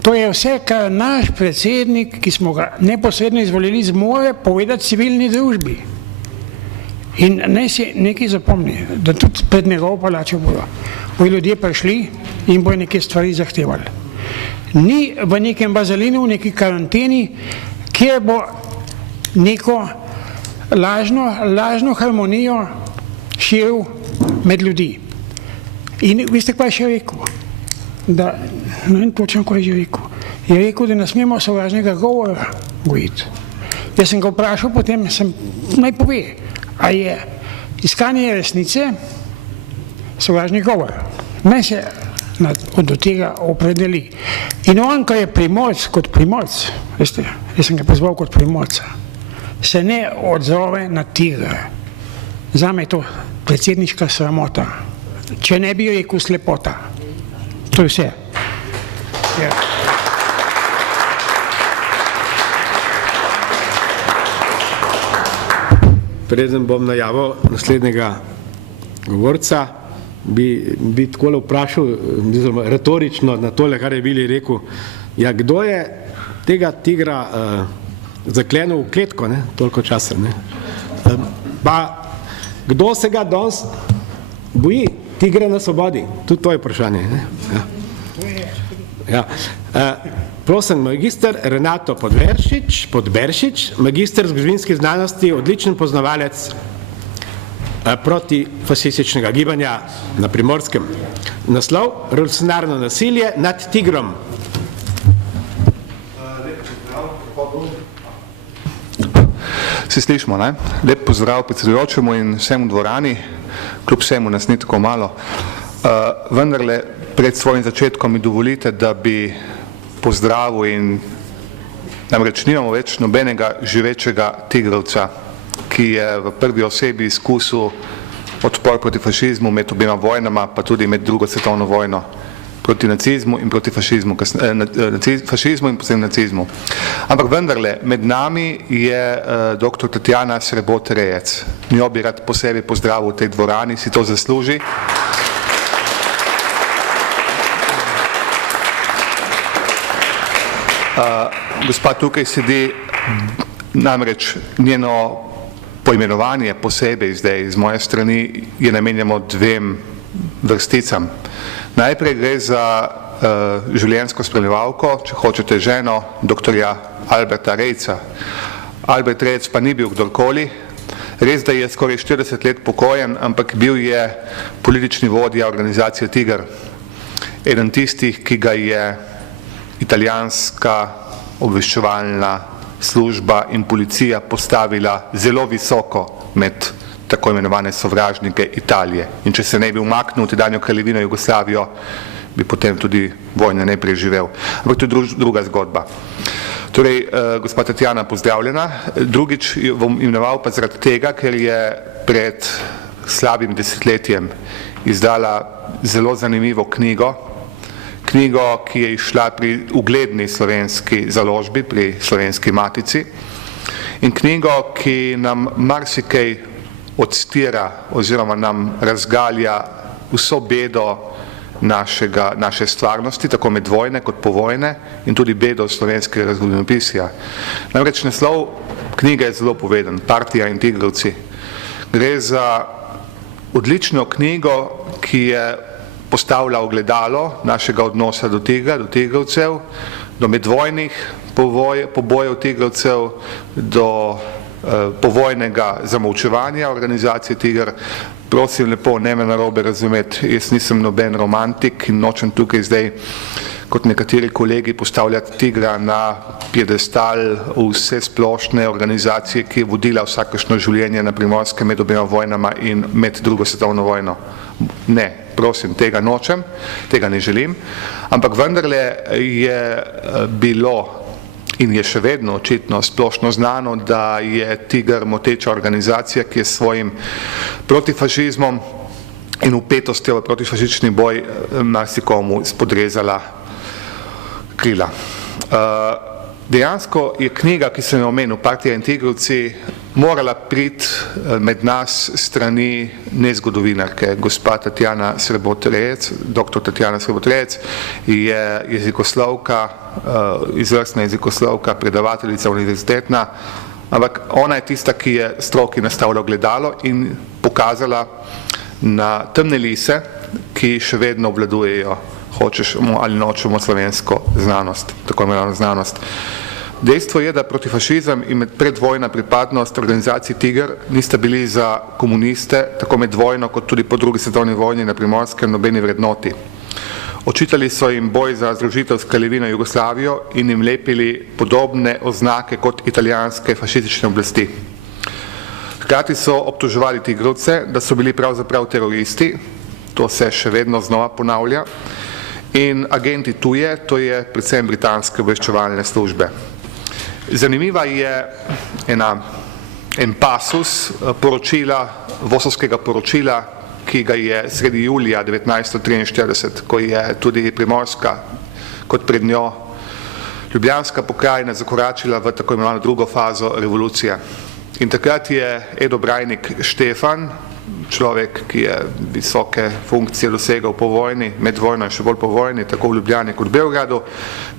To je vse, kar naš predsednik, ki smo ga neposredno izvolili, zmore povedati civilni družbi. In naj si nekaj zapomni, da tudi pred njegovo palačo bodo ljudje prišli in bojo neke stvari zahtevali. Ni v nekem bazalinu, v neki karanteni, kjer bo neko lažno harmonijo širil med ljudi. In veste, kaj je še rekel? Da, ne vem točno, kaj je že rekel. Je rekel, da ne smemo sovražnega govora gojiti. Jaz sem ga vprašal, potem naj pove, a je iskanje resnice sovražni govor. Naj se do tega opredeli. In on, ko je Primorc kot Primorc, veste, jaz sem ga pozval kot Primorca, se ne odzove na Tigra. Zame je to predsedniška sramota. Če ne bi rekel slepota. To je vse. Ja. Preden bom najavil naslednjega govorca, bi takole vprašal, retorično na tole, kar je Vili rekel, ja, kdo je tega tigra zaklenil v kletko, ne, toliko časa, ne? Pa kdo se ga danes boji? Tigre na svobodi? Tudi to je vprašanje, ne? Ja. Prosim, magister Renato Podberšič, magister zgodovinskih znanosti, odličen poznavalec protifasističnega gibanja na Primorskem. Naslov: Revolucionarno nasilje nad tigrom. Se slišimo, ne? Lep pozdrav predsedujočemu in vsem v dvorani, kljub vsemu nas ni tako malo. Vendarle pred svojim začetkom mi dovolite, da bi pozdravil in namreč nimamo več nobenega živečega tigrovca, ki je v prvi osebi izkusil odpor proti fašizmu med obema vojnama, pa tudi med drugo svetovno vojno, proti nacizmu in proti fašizmu, fašizmu in potem nacizmu. Ampak vendarle, med nami je dr. Tatjana Srebot-Rejec. Njo bi rad posebej pozdravil v tej dvorani, si to zasluži. Gospa tukaj sedi, namreč njeno poimenovanje posebej zdaj z moje strani je namenjeno 2 vrsticam. Najprej gre za življenjsko spremljevalko, če hočete ženo, doktorja Alberta Rejca. Albert Rejec pa ni bil kdorkoli, res da je skoraj 40 let pokojen, ampak bil je politični vodja organizacije Tiger. Eden tistih, ki ga je italijanska obveščevalna služba in policija postavila zelo visoko med tako imenovane sovražnike Italije. In če se ne bi umaknil tedanjo kraljevino Jugoslavijo, bi potem tudi vojne ne preživel. Ampak to je druga zgodba. Torej, gospa Tatjana, pozdravljena. Drugič bom imenoval pa zaradi tega, ker je pred slabim desetletjem izdala zelo zanimivo knjigo, ki je išla pri ugledni slovenski založbi, pri Slovenski matici, in knjigo, ki nam marsikaj odstira oziroma nam razgalja vso bedo naše stvarnosti, tako medvojne kot povojne, in tudi bedo slovenskega zgodovinopisja. Namreč naslov knjige je zelo poveden, Partija in tigrovci. Gre za odlično knjigo, ki je postavlja ogledalo našega odnosa do tigra, do tigrovcev, do medvojnih pobojev tigrovcev, do povojnega zamolčevanja organizacije Tiger. Prosim lepo, ne me narobe razumeti, jaz nisem noben romantik in nočem tukaj zdaj kot nekateri kolegi postavljati Tigra na piedestal vse splošne organizacije, ki je vodila vsakršno življenje na Primorskem med obema vojnama in med drugo svetovno vojno. Ne, prosim, tega nočem, tega ne želim, ampak vendarle je bilo in je še vedno očitno splošno znano, da je Tiger moteča organizacija, ki je svojim protifašizmom in upetostjo v protifašistični boj marsikomu spodrezala krila. Dejansko je knjiga, ki sem jo omenil, Partija in tigrovci, morala priti med nas strani nezgodovinarke. Gospa Tatjana Srebotrejec, dr. Tatjana Srebotrejec, je jezikoslovka, izvrstna jezikoslovka, predavateljica univerzitetna, ampak ona je tista, ki je stroki nastavila ogledalo in pokazala na temne lise, ki še vedno obvladujejo, hočemo ali nočemo, slovensko znanost, tako imenovano znanost. Dejstvo je, da protifašizem in predvojna pripadnost organizaciji Tiger nista bili za komuniste, tako med vojno kot tudi po drugi svetovni vojni na Primorskem, nobeni vrednoti. Očitali so jim boj za združitev s Kraljevino Jugoslavijo in jim lepili podobne oznake kot italijanske fašistične oblasti. Hkrati so obtoževali tigrovce, da so bili pravzaprav teroristi, to se še vedno znova ponavlja, in agenti tuje, to je predvsem britanske obveščevalne službe. Zanimiva je en pasus poročila, Vosovskega poročila, ki ga je sredi julija 1943, ko je tudi Primorska kot pred njo Ljubljanska pokrajina zakoračila v tako imenovano drugo fazo revolucije. In takrat je Edo Brajnik Štefan, človek, ki je visoke funkcije dosegal po vojni, med vojno in še bolj po vojni, tako v Ljubljani kot v Beogradu,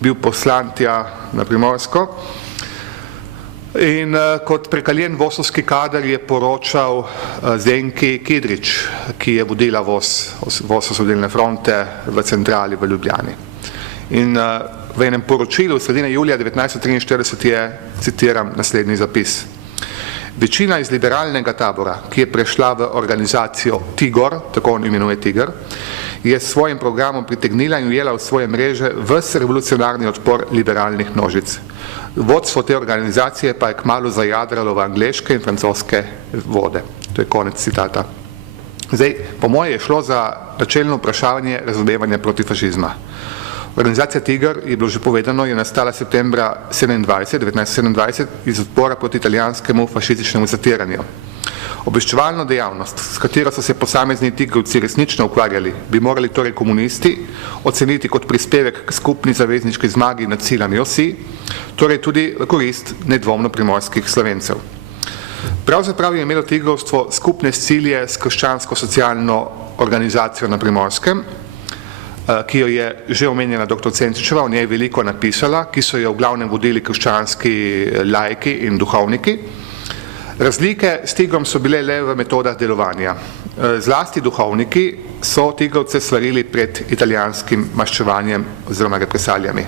bil poslan tja na Primorsko. In kot prekaljen vosovski kader je poročal Zdenki Kidrič, ki je vodila Vosovsodilne fronte v centrali v Ljubljani. In v enem poročilu sredine julija 1943 je, citiram, naslednji zapis. Večina iz liberalnega tabora, ki je prešla v organizacijo Tigor, tako on imenuje Tiger, je s svojim programom pritegnila in ujela v svoje mreže ves revolucionarni odpor liberalnih množic. Vodstvo te organizacije pa je kmalu zajadralo v angleške in francoske vode. To je konec citata. Zdaj, po moje je šlo za načelno vprašanje razumevanja protifašizma. Organizacija Tiger, je bilo že povedano, je nastala septembra 1927 iz odpora proti italijanskemu fašističnemu zatiranju. Obveščevalno dejavnost, s katero so se posamezni tigrovci resnično ukvarjali, bi morali torej komunisti oceniti kot prispevek k skupni zavezniški zmagi nad silami osi, torej tudi v korist nedvomno primorskih Slovencev. Pravzaprav je imelo tigrovstvo skupne cilje s krščansko-socialno organizacijo na Primorskem, ki jo je že omenjena dr. Cenčičeva, o njej veliko napisala, ki so jo v glavnem vodili krščanski laiki in duhovniki. Razlike s tigrom so bile le v metodah delovanja. Zlasti duhovniki so tigrovce svarili pred italijanskim maščevanjem oziroma represalijami.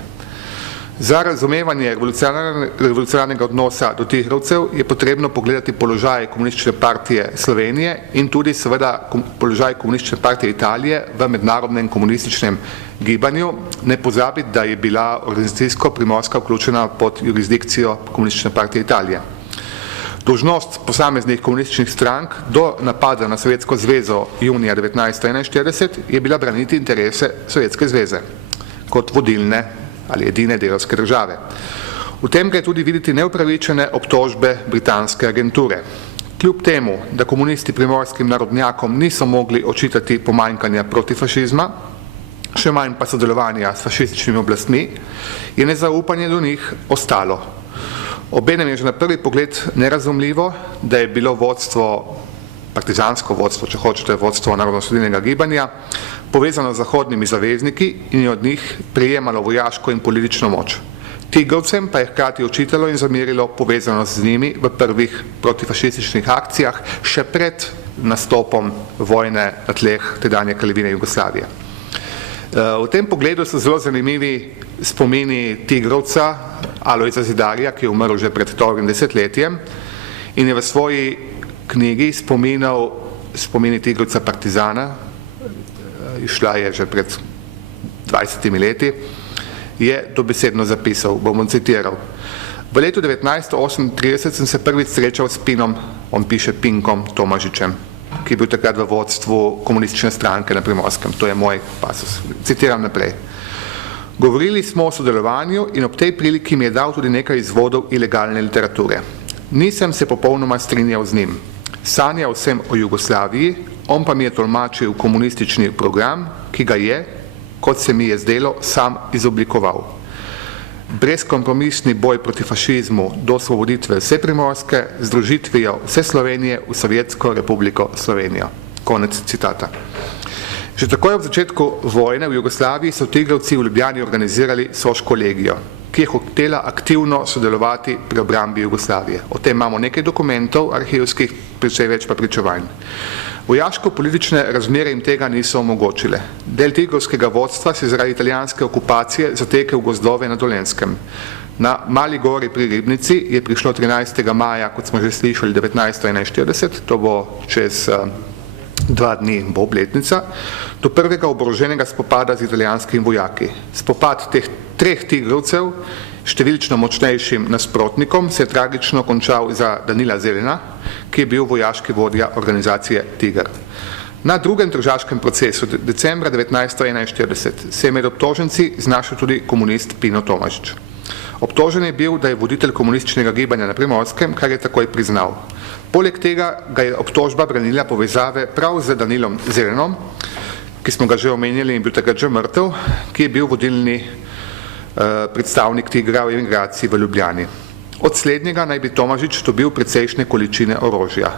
Za razumevanje revolucionarnega odnosa do tigrovcev je potrebno pogledati položaj Komunistične partije Slovenije in tudi seveda položaj Komunistične partije Italije v mednarodnem komunističnem gibanju. Ne pozabiti, da je bila organizacijsko Primorska vključena pod jurisdikcijo Komunistične partije Italije. Dolžnost posameznih komunističnih strank do napada na Sovjetsko zvezo junija 1941 je bila braniti interese Sovjetske zveze kot vodilne ali edine delavske države. V tem gre tudi videti neupravičene obtožbe britanske agenture. Kljub temu, da komunisti primorskim narodnjakom niso mogli očitati pomanjkanja protifašizma, še manj pa sodelovanja s fašističnimi oblastmi, je nezaupanje do njih ostalo. Obenem je že na prvi pogled nerazumljivo, da je bilo vodstvo, partizansko vodstvo, če hočete, vodstvo narodnoosvobodilnega gibanja, povezano z zahodnimi zavezniki in je od njih prejemalo vojaško in politično moč. Tigrovcem pa je hkrati očitalo in zamerilo povezanost z njimi v prvih protifašističnih akcijah še pred nastopom vojne na tleh tedanje Kraljevine Jugoslavije. V tem pogledu so zelo zanimivi spomini Tigrovca Alojza Zidarja, ki je umrl že pred dolgim desetletjem in je v svoji knjigi spomini Tigrovca partizana, išla je že pred 20 leti, je dobesedno zapisal, bom citiral. V letu 1938 sem se prvič srečal s Pinom, on piše Pinkom Tomažičem, ki je bil takrat v vodstvu komunistične stranke na Primorskem. To je moj pasus. Citiram naprej. Govorili smo o sodelovanju in ob tej priliki mi je dal tudi nekaj izvodov ilegalne literature. Nisem se popolnoma strinjal z njim. Sanjal sem o Jugoslaviji, on pa mi je tolmačil komunistični program, ki ga je, kot se mi je zdelo, sam izoblikoval. Brezkompromisni boj proti fašizmu do osvoboditve vse Primorske, združitvijo vse Slovenije v Sovjetsko republiko Slovenijo. Konec citata. Že takoj ob začetku vojne v Jugoslaviji so Tigrovci v Ljubljani organizirali Soško legijo, ki je hotela aktivno sodelovati pri obrambi Jugoslavije. O tem imamo nekaj dokumentov arhivskih, precej več pa pričevanj. Vojaško-politične razmere jim tega niso omogočile. Del tigrovskega vodstva se je zaradi italijanske okupacije zatekel v gozdove na Dolenjskem. Na Mali gori pri Ribnici je prišlo 13. maja, kot smo že slišali, 1941, to bo čez 2 dni bo obletnica, do prvega oboroženega spopada z italijanskimi vojaki. Spopad teh 3 tigrovcev, številčno močnejšim nasprotnikom, se je tragično končal za Danila Zelena, ki je bil vojaški vodja organizacije Tiger. Na drugem tržaškem procesu decembra 1941 se je med obtoženci znašel tudi komunist Pino Tomažič. Obtožen je bil, da je voditelj komunističnega gibanja na Primorskem, kar je takoj priznal. Poleg tega ga je obtožba branila povezave prav z Danilom Zelenom, ki smo ga že omenjali in bil takrat že mrtev, ki je bil vodilni predstavnik Tigra v emigraciji v Ljubljani. Od slednjega naj bi Tomažič dobil precejšnje količine orožja.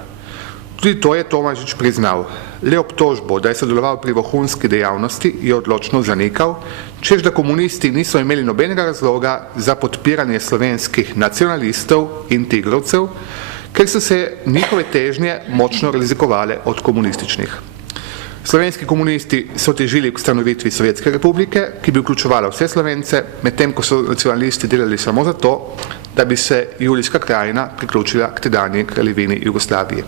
Tudi to je Tomažič priznal. Le obtožbo, da je sodeloval pri vohunski dejavnosti, je odločno zanikal, čež da komunisti niso imeli nobenega razloga za podpiranje slovenskih nacionalistov in tigrovcev, ker so se njihove težnje močno razlikovale od komunističnih. Slovenski komunisti so težili k ustanovitvi Sovjetske republike, ki bi vključevala vse Slovence, medtem ko so nacionalisti delali samo zato, da bi se Julijska krajina priključila k tedanji kraljevini Jugoslaviji.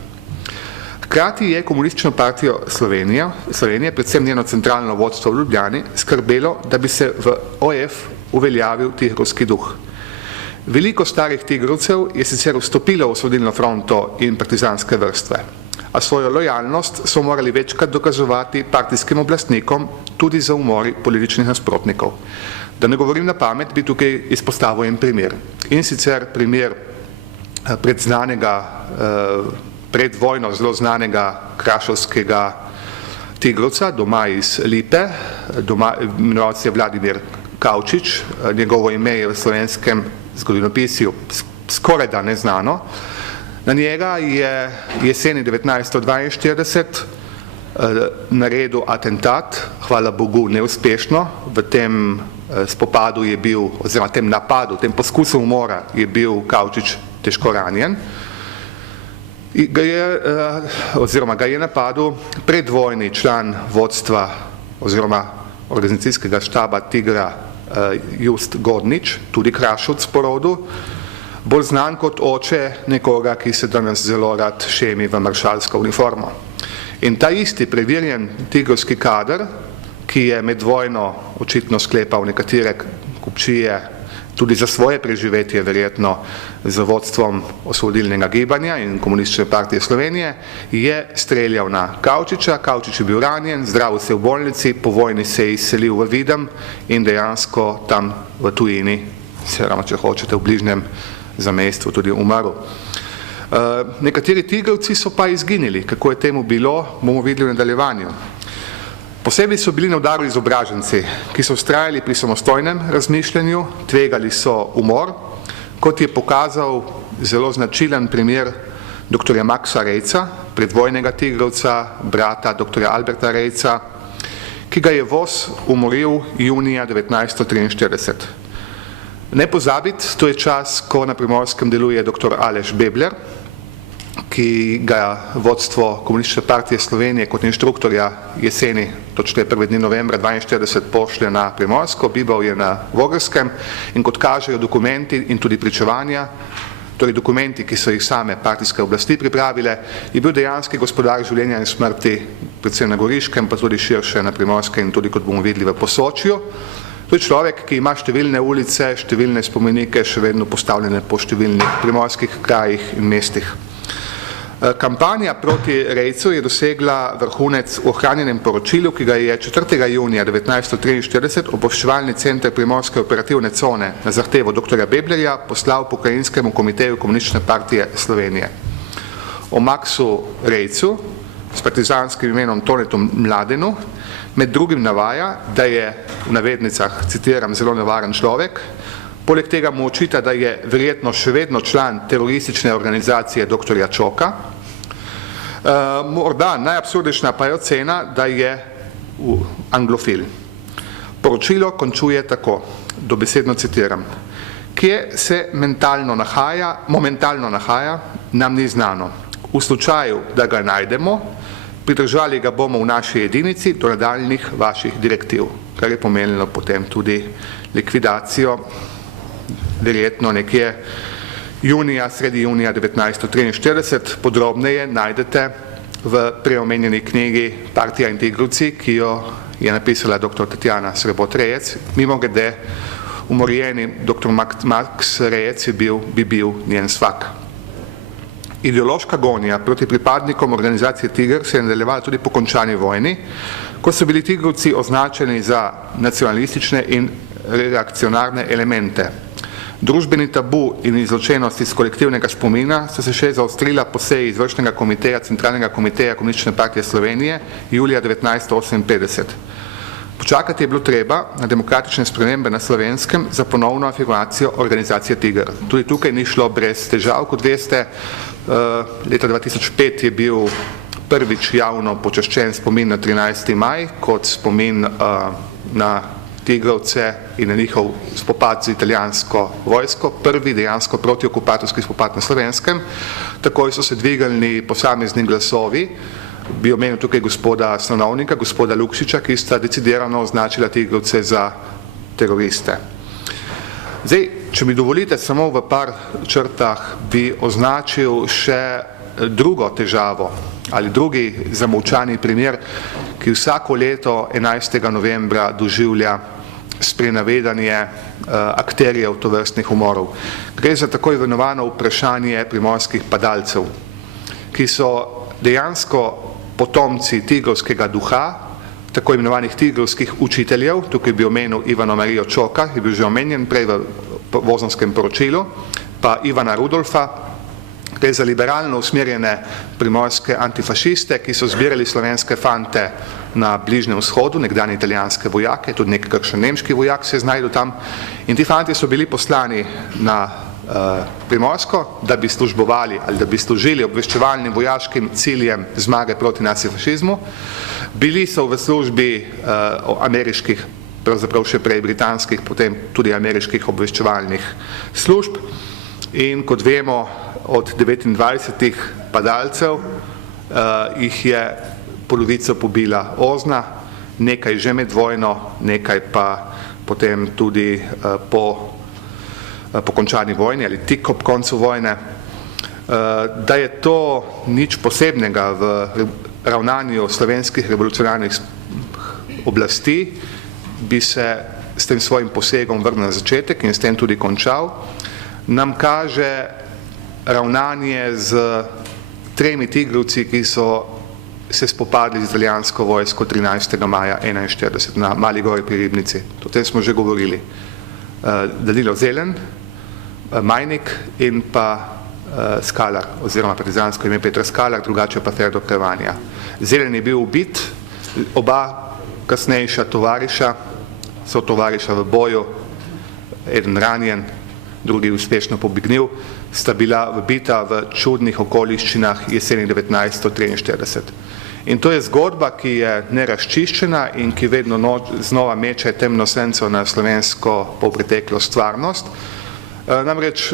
Hkrati je komunistično partijo Slovenije, predvsem njeno centralno vodstvo v Ljubljani, skrbelo, da bi se v OF uveljavil tigrovski duh. Veliko starih tigrovcev je sicer vstopilo v osvobodilno fronto in partizanske vrstve, a svojo lojalnost so morali večkrat dokazovati partijskim oblastnikom tudi za umori političnih nasprotnikov. Da ne govorim na pamet, bi tukaj izpostavil en primer. In sicer primer pred vojno zelo znanega krašovskega tigrovca, doma iz Lipe, imenoval se je Vladimir Kavčič, njegovo ime je v slovenskem zgodovinopisju skoraj da neznano. Na njega je jeseni 1942 naredil atentat, hvala Bogu neuspešno, v tem spopadu je bil, oziroma tem napadu, tem poskusu umora je bil Kavčič težko ranjen. Ga je napadel predvojni član vodstva oziroma organizacijskega štaba Tigra Just Godnič, tudi Krašovc po rodu, bolj znan kot oče nekoga, ki se danes zelo rad šemi v maršalsko uniformo. In ta isti preverjen tigrovski kader, ki je med vojno očitno sklepal nekatere kupčije tudi za svoje preživetje, verjetno z vodstvom osvobodilnega gibanja in komunistične partije Slovenije, je streljal na Kavčiča. Kavčič je bil ranjen, zdravil se v bolnici, po vojni se je izselil v Videm in dejansko tam v tujini, če hočete, v bližnjem zamejstvu tudi umrl. Nekateri tigrovci so pa izginili. Kako je temu bilo, bomo videli v nadaljevanju. Posebej so bili na udaru izobraženci, ki so vztrajali pri samostojnem razmišljanju, tvegali so umor, kot je pokazal zelo značilen primer dr. Maxa Rejca, predvojnega tigrovca, brata dr. Alberta Rejca, ki ga je voz umoril junija 1943. Ne pozabiti, to je čas, ko na Primorskem deluje dr. Aleš Bebler, ki ga vodstvo Komunistične partije Slovenije kot inštruktorja jeseni, točneje prve dni novembra 1942 pošlje na Primorsko, bival je na Vogrskem in kot kažejo dokumenti in tudi pričevanja, torej dokumenti, ki so jih same partijske oblasti pripravile, je bil dejanski gospodar življenja in smrti, predvsem na Goriškem, pa tudi širše na Primorskem in tudi, kot bomo videli, v Posočju. To je človek, ki ima številne ulice, številne spomenike, še vedno postavljene po številnih primorskih krajih in mestih. Kampanja proti Rejcu je dosegla vrhunec v ohranjenem poročilu, ki ga je 4. junija 1943 obveščevalni center Primorske operativne cone na zahtevo dr. Beblerja poslal pokrajinskemu komiteju Komunistične partije Slovenije. O Maksu Rejcu s partizanskim imenom Tonetu Mladenu med drugim navaja, da je v navednicah, citiram, zelo nevaren človek. Poleg tega mu očita, da je verjetno še vedno član teroristične organizacije dr. Čoka. Morda najabsurdična pa je ocena, da je anglofil. Poročilo končuje tako, dobesedno citiram. Kje se momentalno nahaja, nam ni znano. V slučaju, da ga najdemo, pridržali ga bomo v naši jedinici do nadaljnjih vaših direktiv, kar je pomenilo potem tudi likvidacijo verjetno nekje sredi junija 1943, podrobneje najdete v preomenjeni knjigi Partija in tigrovci, ki jo je napisala dr. Tatjana Srebot Rejec. Mimogrede, umorjeni dr. Maks Rejec bi bil njen svak. Ideološka gonja proti pripadnikom organizacije Tiger se je nadaljevala tudi po končani vojni, ko so bili tigrovci označeni za nacionalistične in reakcionarne elemente. Družbeni tabu in izločenost iz kolektivnega spomina so se še zaostrila po seji izvršnega komiteja Centralnega komiteja Komunistične partije Slovenije julija 1958. Počakati je bilo treba na demokratične spremembe na Slovenskem za ponovno afirmacijo organizacije Tiger. Tudi tukaj ni šlo brez težav, kot veste. Leta 2005 je bil prvič javno počaščen spomin na 13. maj kot spomin na Tigrovce in na njihov spopad z italijansko vojsko, prvi dejansko protiokupatorski spopad na Slovenskem. Takoj so se dvigali posamezni glasovi, bi omenil tukaj gospoda Stanovnika, gospoda Lukšiča, ki sta decidirano označila Tigrovce za teroriste. Zdaj, če mi dovolite, samo v par črtah bi označil še drugo težavo ali drugi zamolčani primer, ki vsako leto 11. novembra doživlja sprenevedanje akterjev tovrstnih umorov. Gre za tako imenovano vprašanje primorskih padalcev, ki so dejansko potomci tigrovskega duha, tako imenovanih tigrovskih učiteljev, tukaj bi omenil Ivano Marijo Čoka, je bil že omenjen prej v vozenskem poročilu, pa Ivana Rudolfa. Gre za liberalno usmerjene primorske antifašiste, ki so zbirali slovenske fante na Bližnjem vzhodu, nekdanje italijanske vojake, tudi nekakšen nemški vojak se je znajdel tam. In ti fanti so bili poslani na Primorsko, da bi službovali ali da bi služili obveščevalnim vojaškim ciljem zmage proti nacifašizmu. Bili so v službi ameriških, pravzaprav še prej britanskih, potem tudi ameriških obveščevalnih služb. In kot vemo, od 29 padalcev jih je polovico pobila Ozna, nekaj že med vojno, nekaj pa potem tudi po končani vojni ali tik ob koncu vojne. Da je to nič posebnega v ravnanju slovenskih revolucionarnih oblasti, bi se s tem svojim posegom vrnil na začetek in s tem tudi končal, nam kaže ravnanje z 3 tigrovci, ki so se spopadli z italijansko vojsko 13. maja 1941 na Mali gori pri Ribnici. O tem smo že govorili. Danilo Zelen, Majnik in pa Skalar, oziroma partizansko ime Petra Skalar, drugače pa Ferdo Krevanja. Zelen je bil ubit, oba kasnejša tovariša, so tovariša v boju, eden ranjen, drugi uspešno pobegnil, sta bila vbita v čudnih okoliščinah jeseni 1943. In to je zgodba, ki je nerazčiščena in ki vedno znova meče temno senco na slovensko polpreteklo stvarnost. Namreč,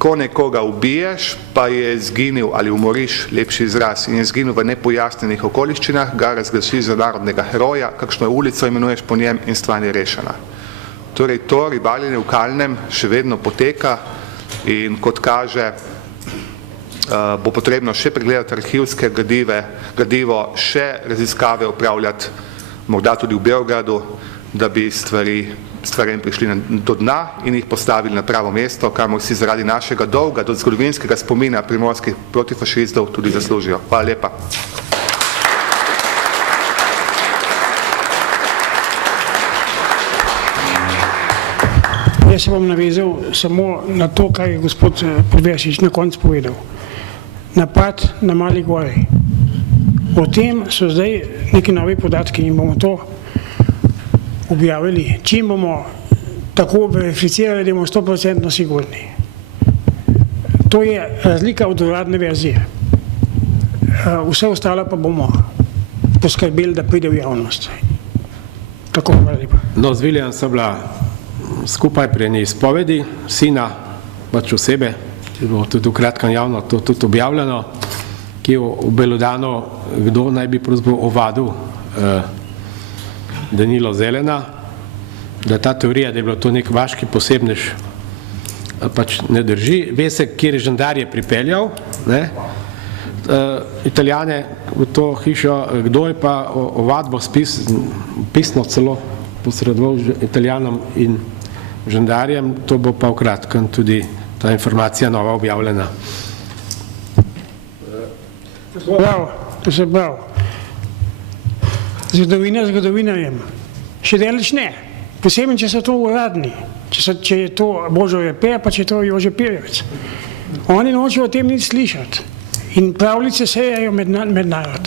ko nekoga ubiješ, pa je izginil ali umoriš, lepši izraz, in je izginil v nepojasnenih okoliščinah, ga razglasiš za narodnega heroja, kakšno ulico imenuješ po njem in stvar je rešena. Torej, to ribarjenje v Kalnem še vedno poteka in kot kaže, bo potrebno še pregledati arhivske gradivo, še raziskave opravljati, morda tudi v Beogradu, da bi stvarem prišli do dna in jih postavili na pravo mesto, kamor si zaradi našega dolga do zgodovinskega spomina primorskih protifašistov tudi zaslužijo. Hvala lepa. Jaz se bom navezal samo na to, kar je gospod Preberšič na koncu povedal. Napad na Mali gori. O tem so zdaj neki novi podatki in bomo to objavili. Čim bomo tako verificirali, da bomo 100% sigurni. To je razlika od uradne verzije. Vse ostalo pa bomo poskrbeli, da pride v javnost. Tako, hvala lepa. No, z Viljem so bila skupaj pri eni izpovedi sina, pač osebe, ki bo tudi v kratkem javno to tudi objavljeno, ki je obelodano, kdo naj bi pravzaprav ovadil Danilo Zelena, da ta teorija, da je bilo to nek vaški posebnež, pač ne drži. Ve se, kjer je žandar je pripeljal, Italijane v to hišo, kdo je pa ovadbo pisno celo posredoval Italijanom in žandarjem, to bo pa v kratkem tudi ta informacija nova objavljena. To se pravi. Zgodovina je. Še daleč ne. Posebej, če so to uradni. Če je to Božo Repe, pa če je to Jože Pirjevec. Oni nočejo o tem nič slišati. In pravljice sejajo med narod.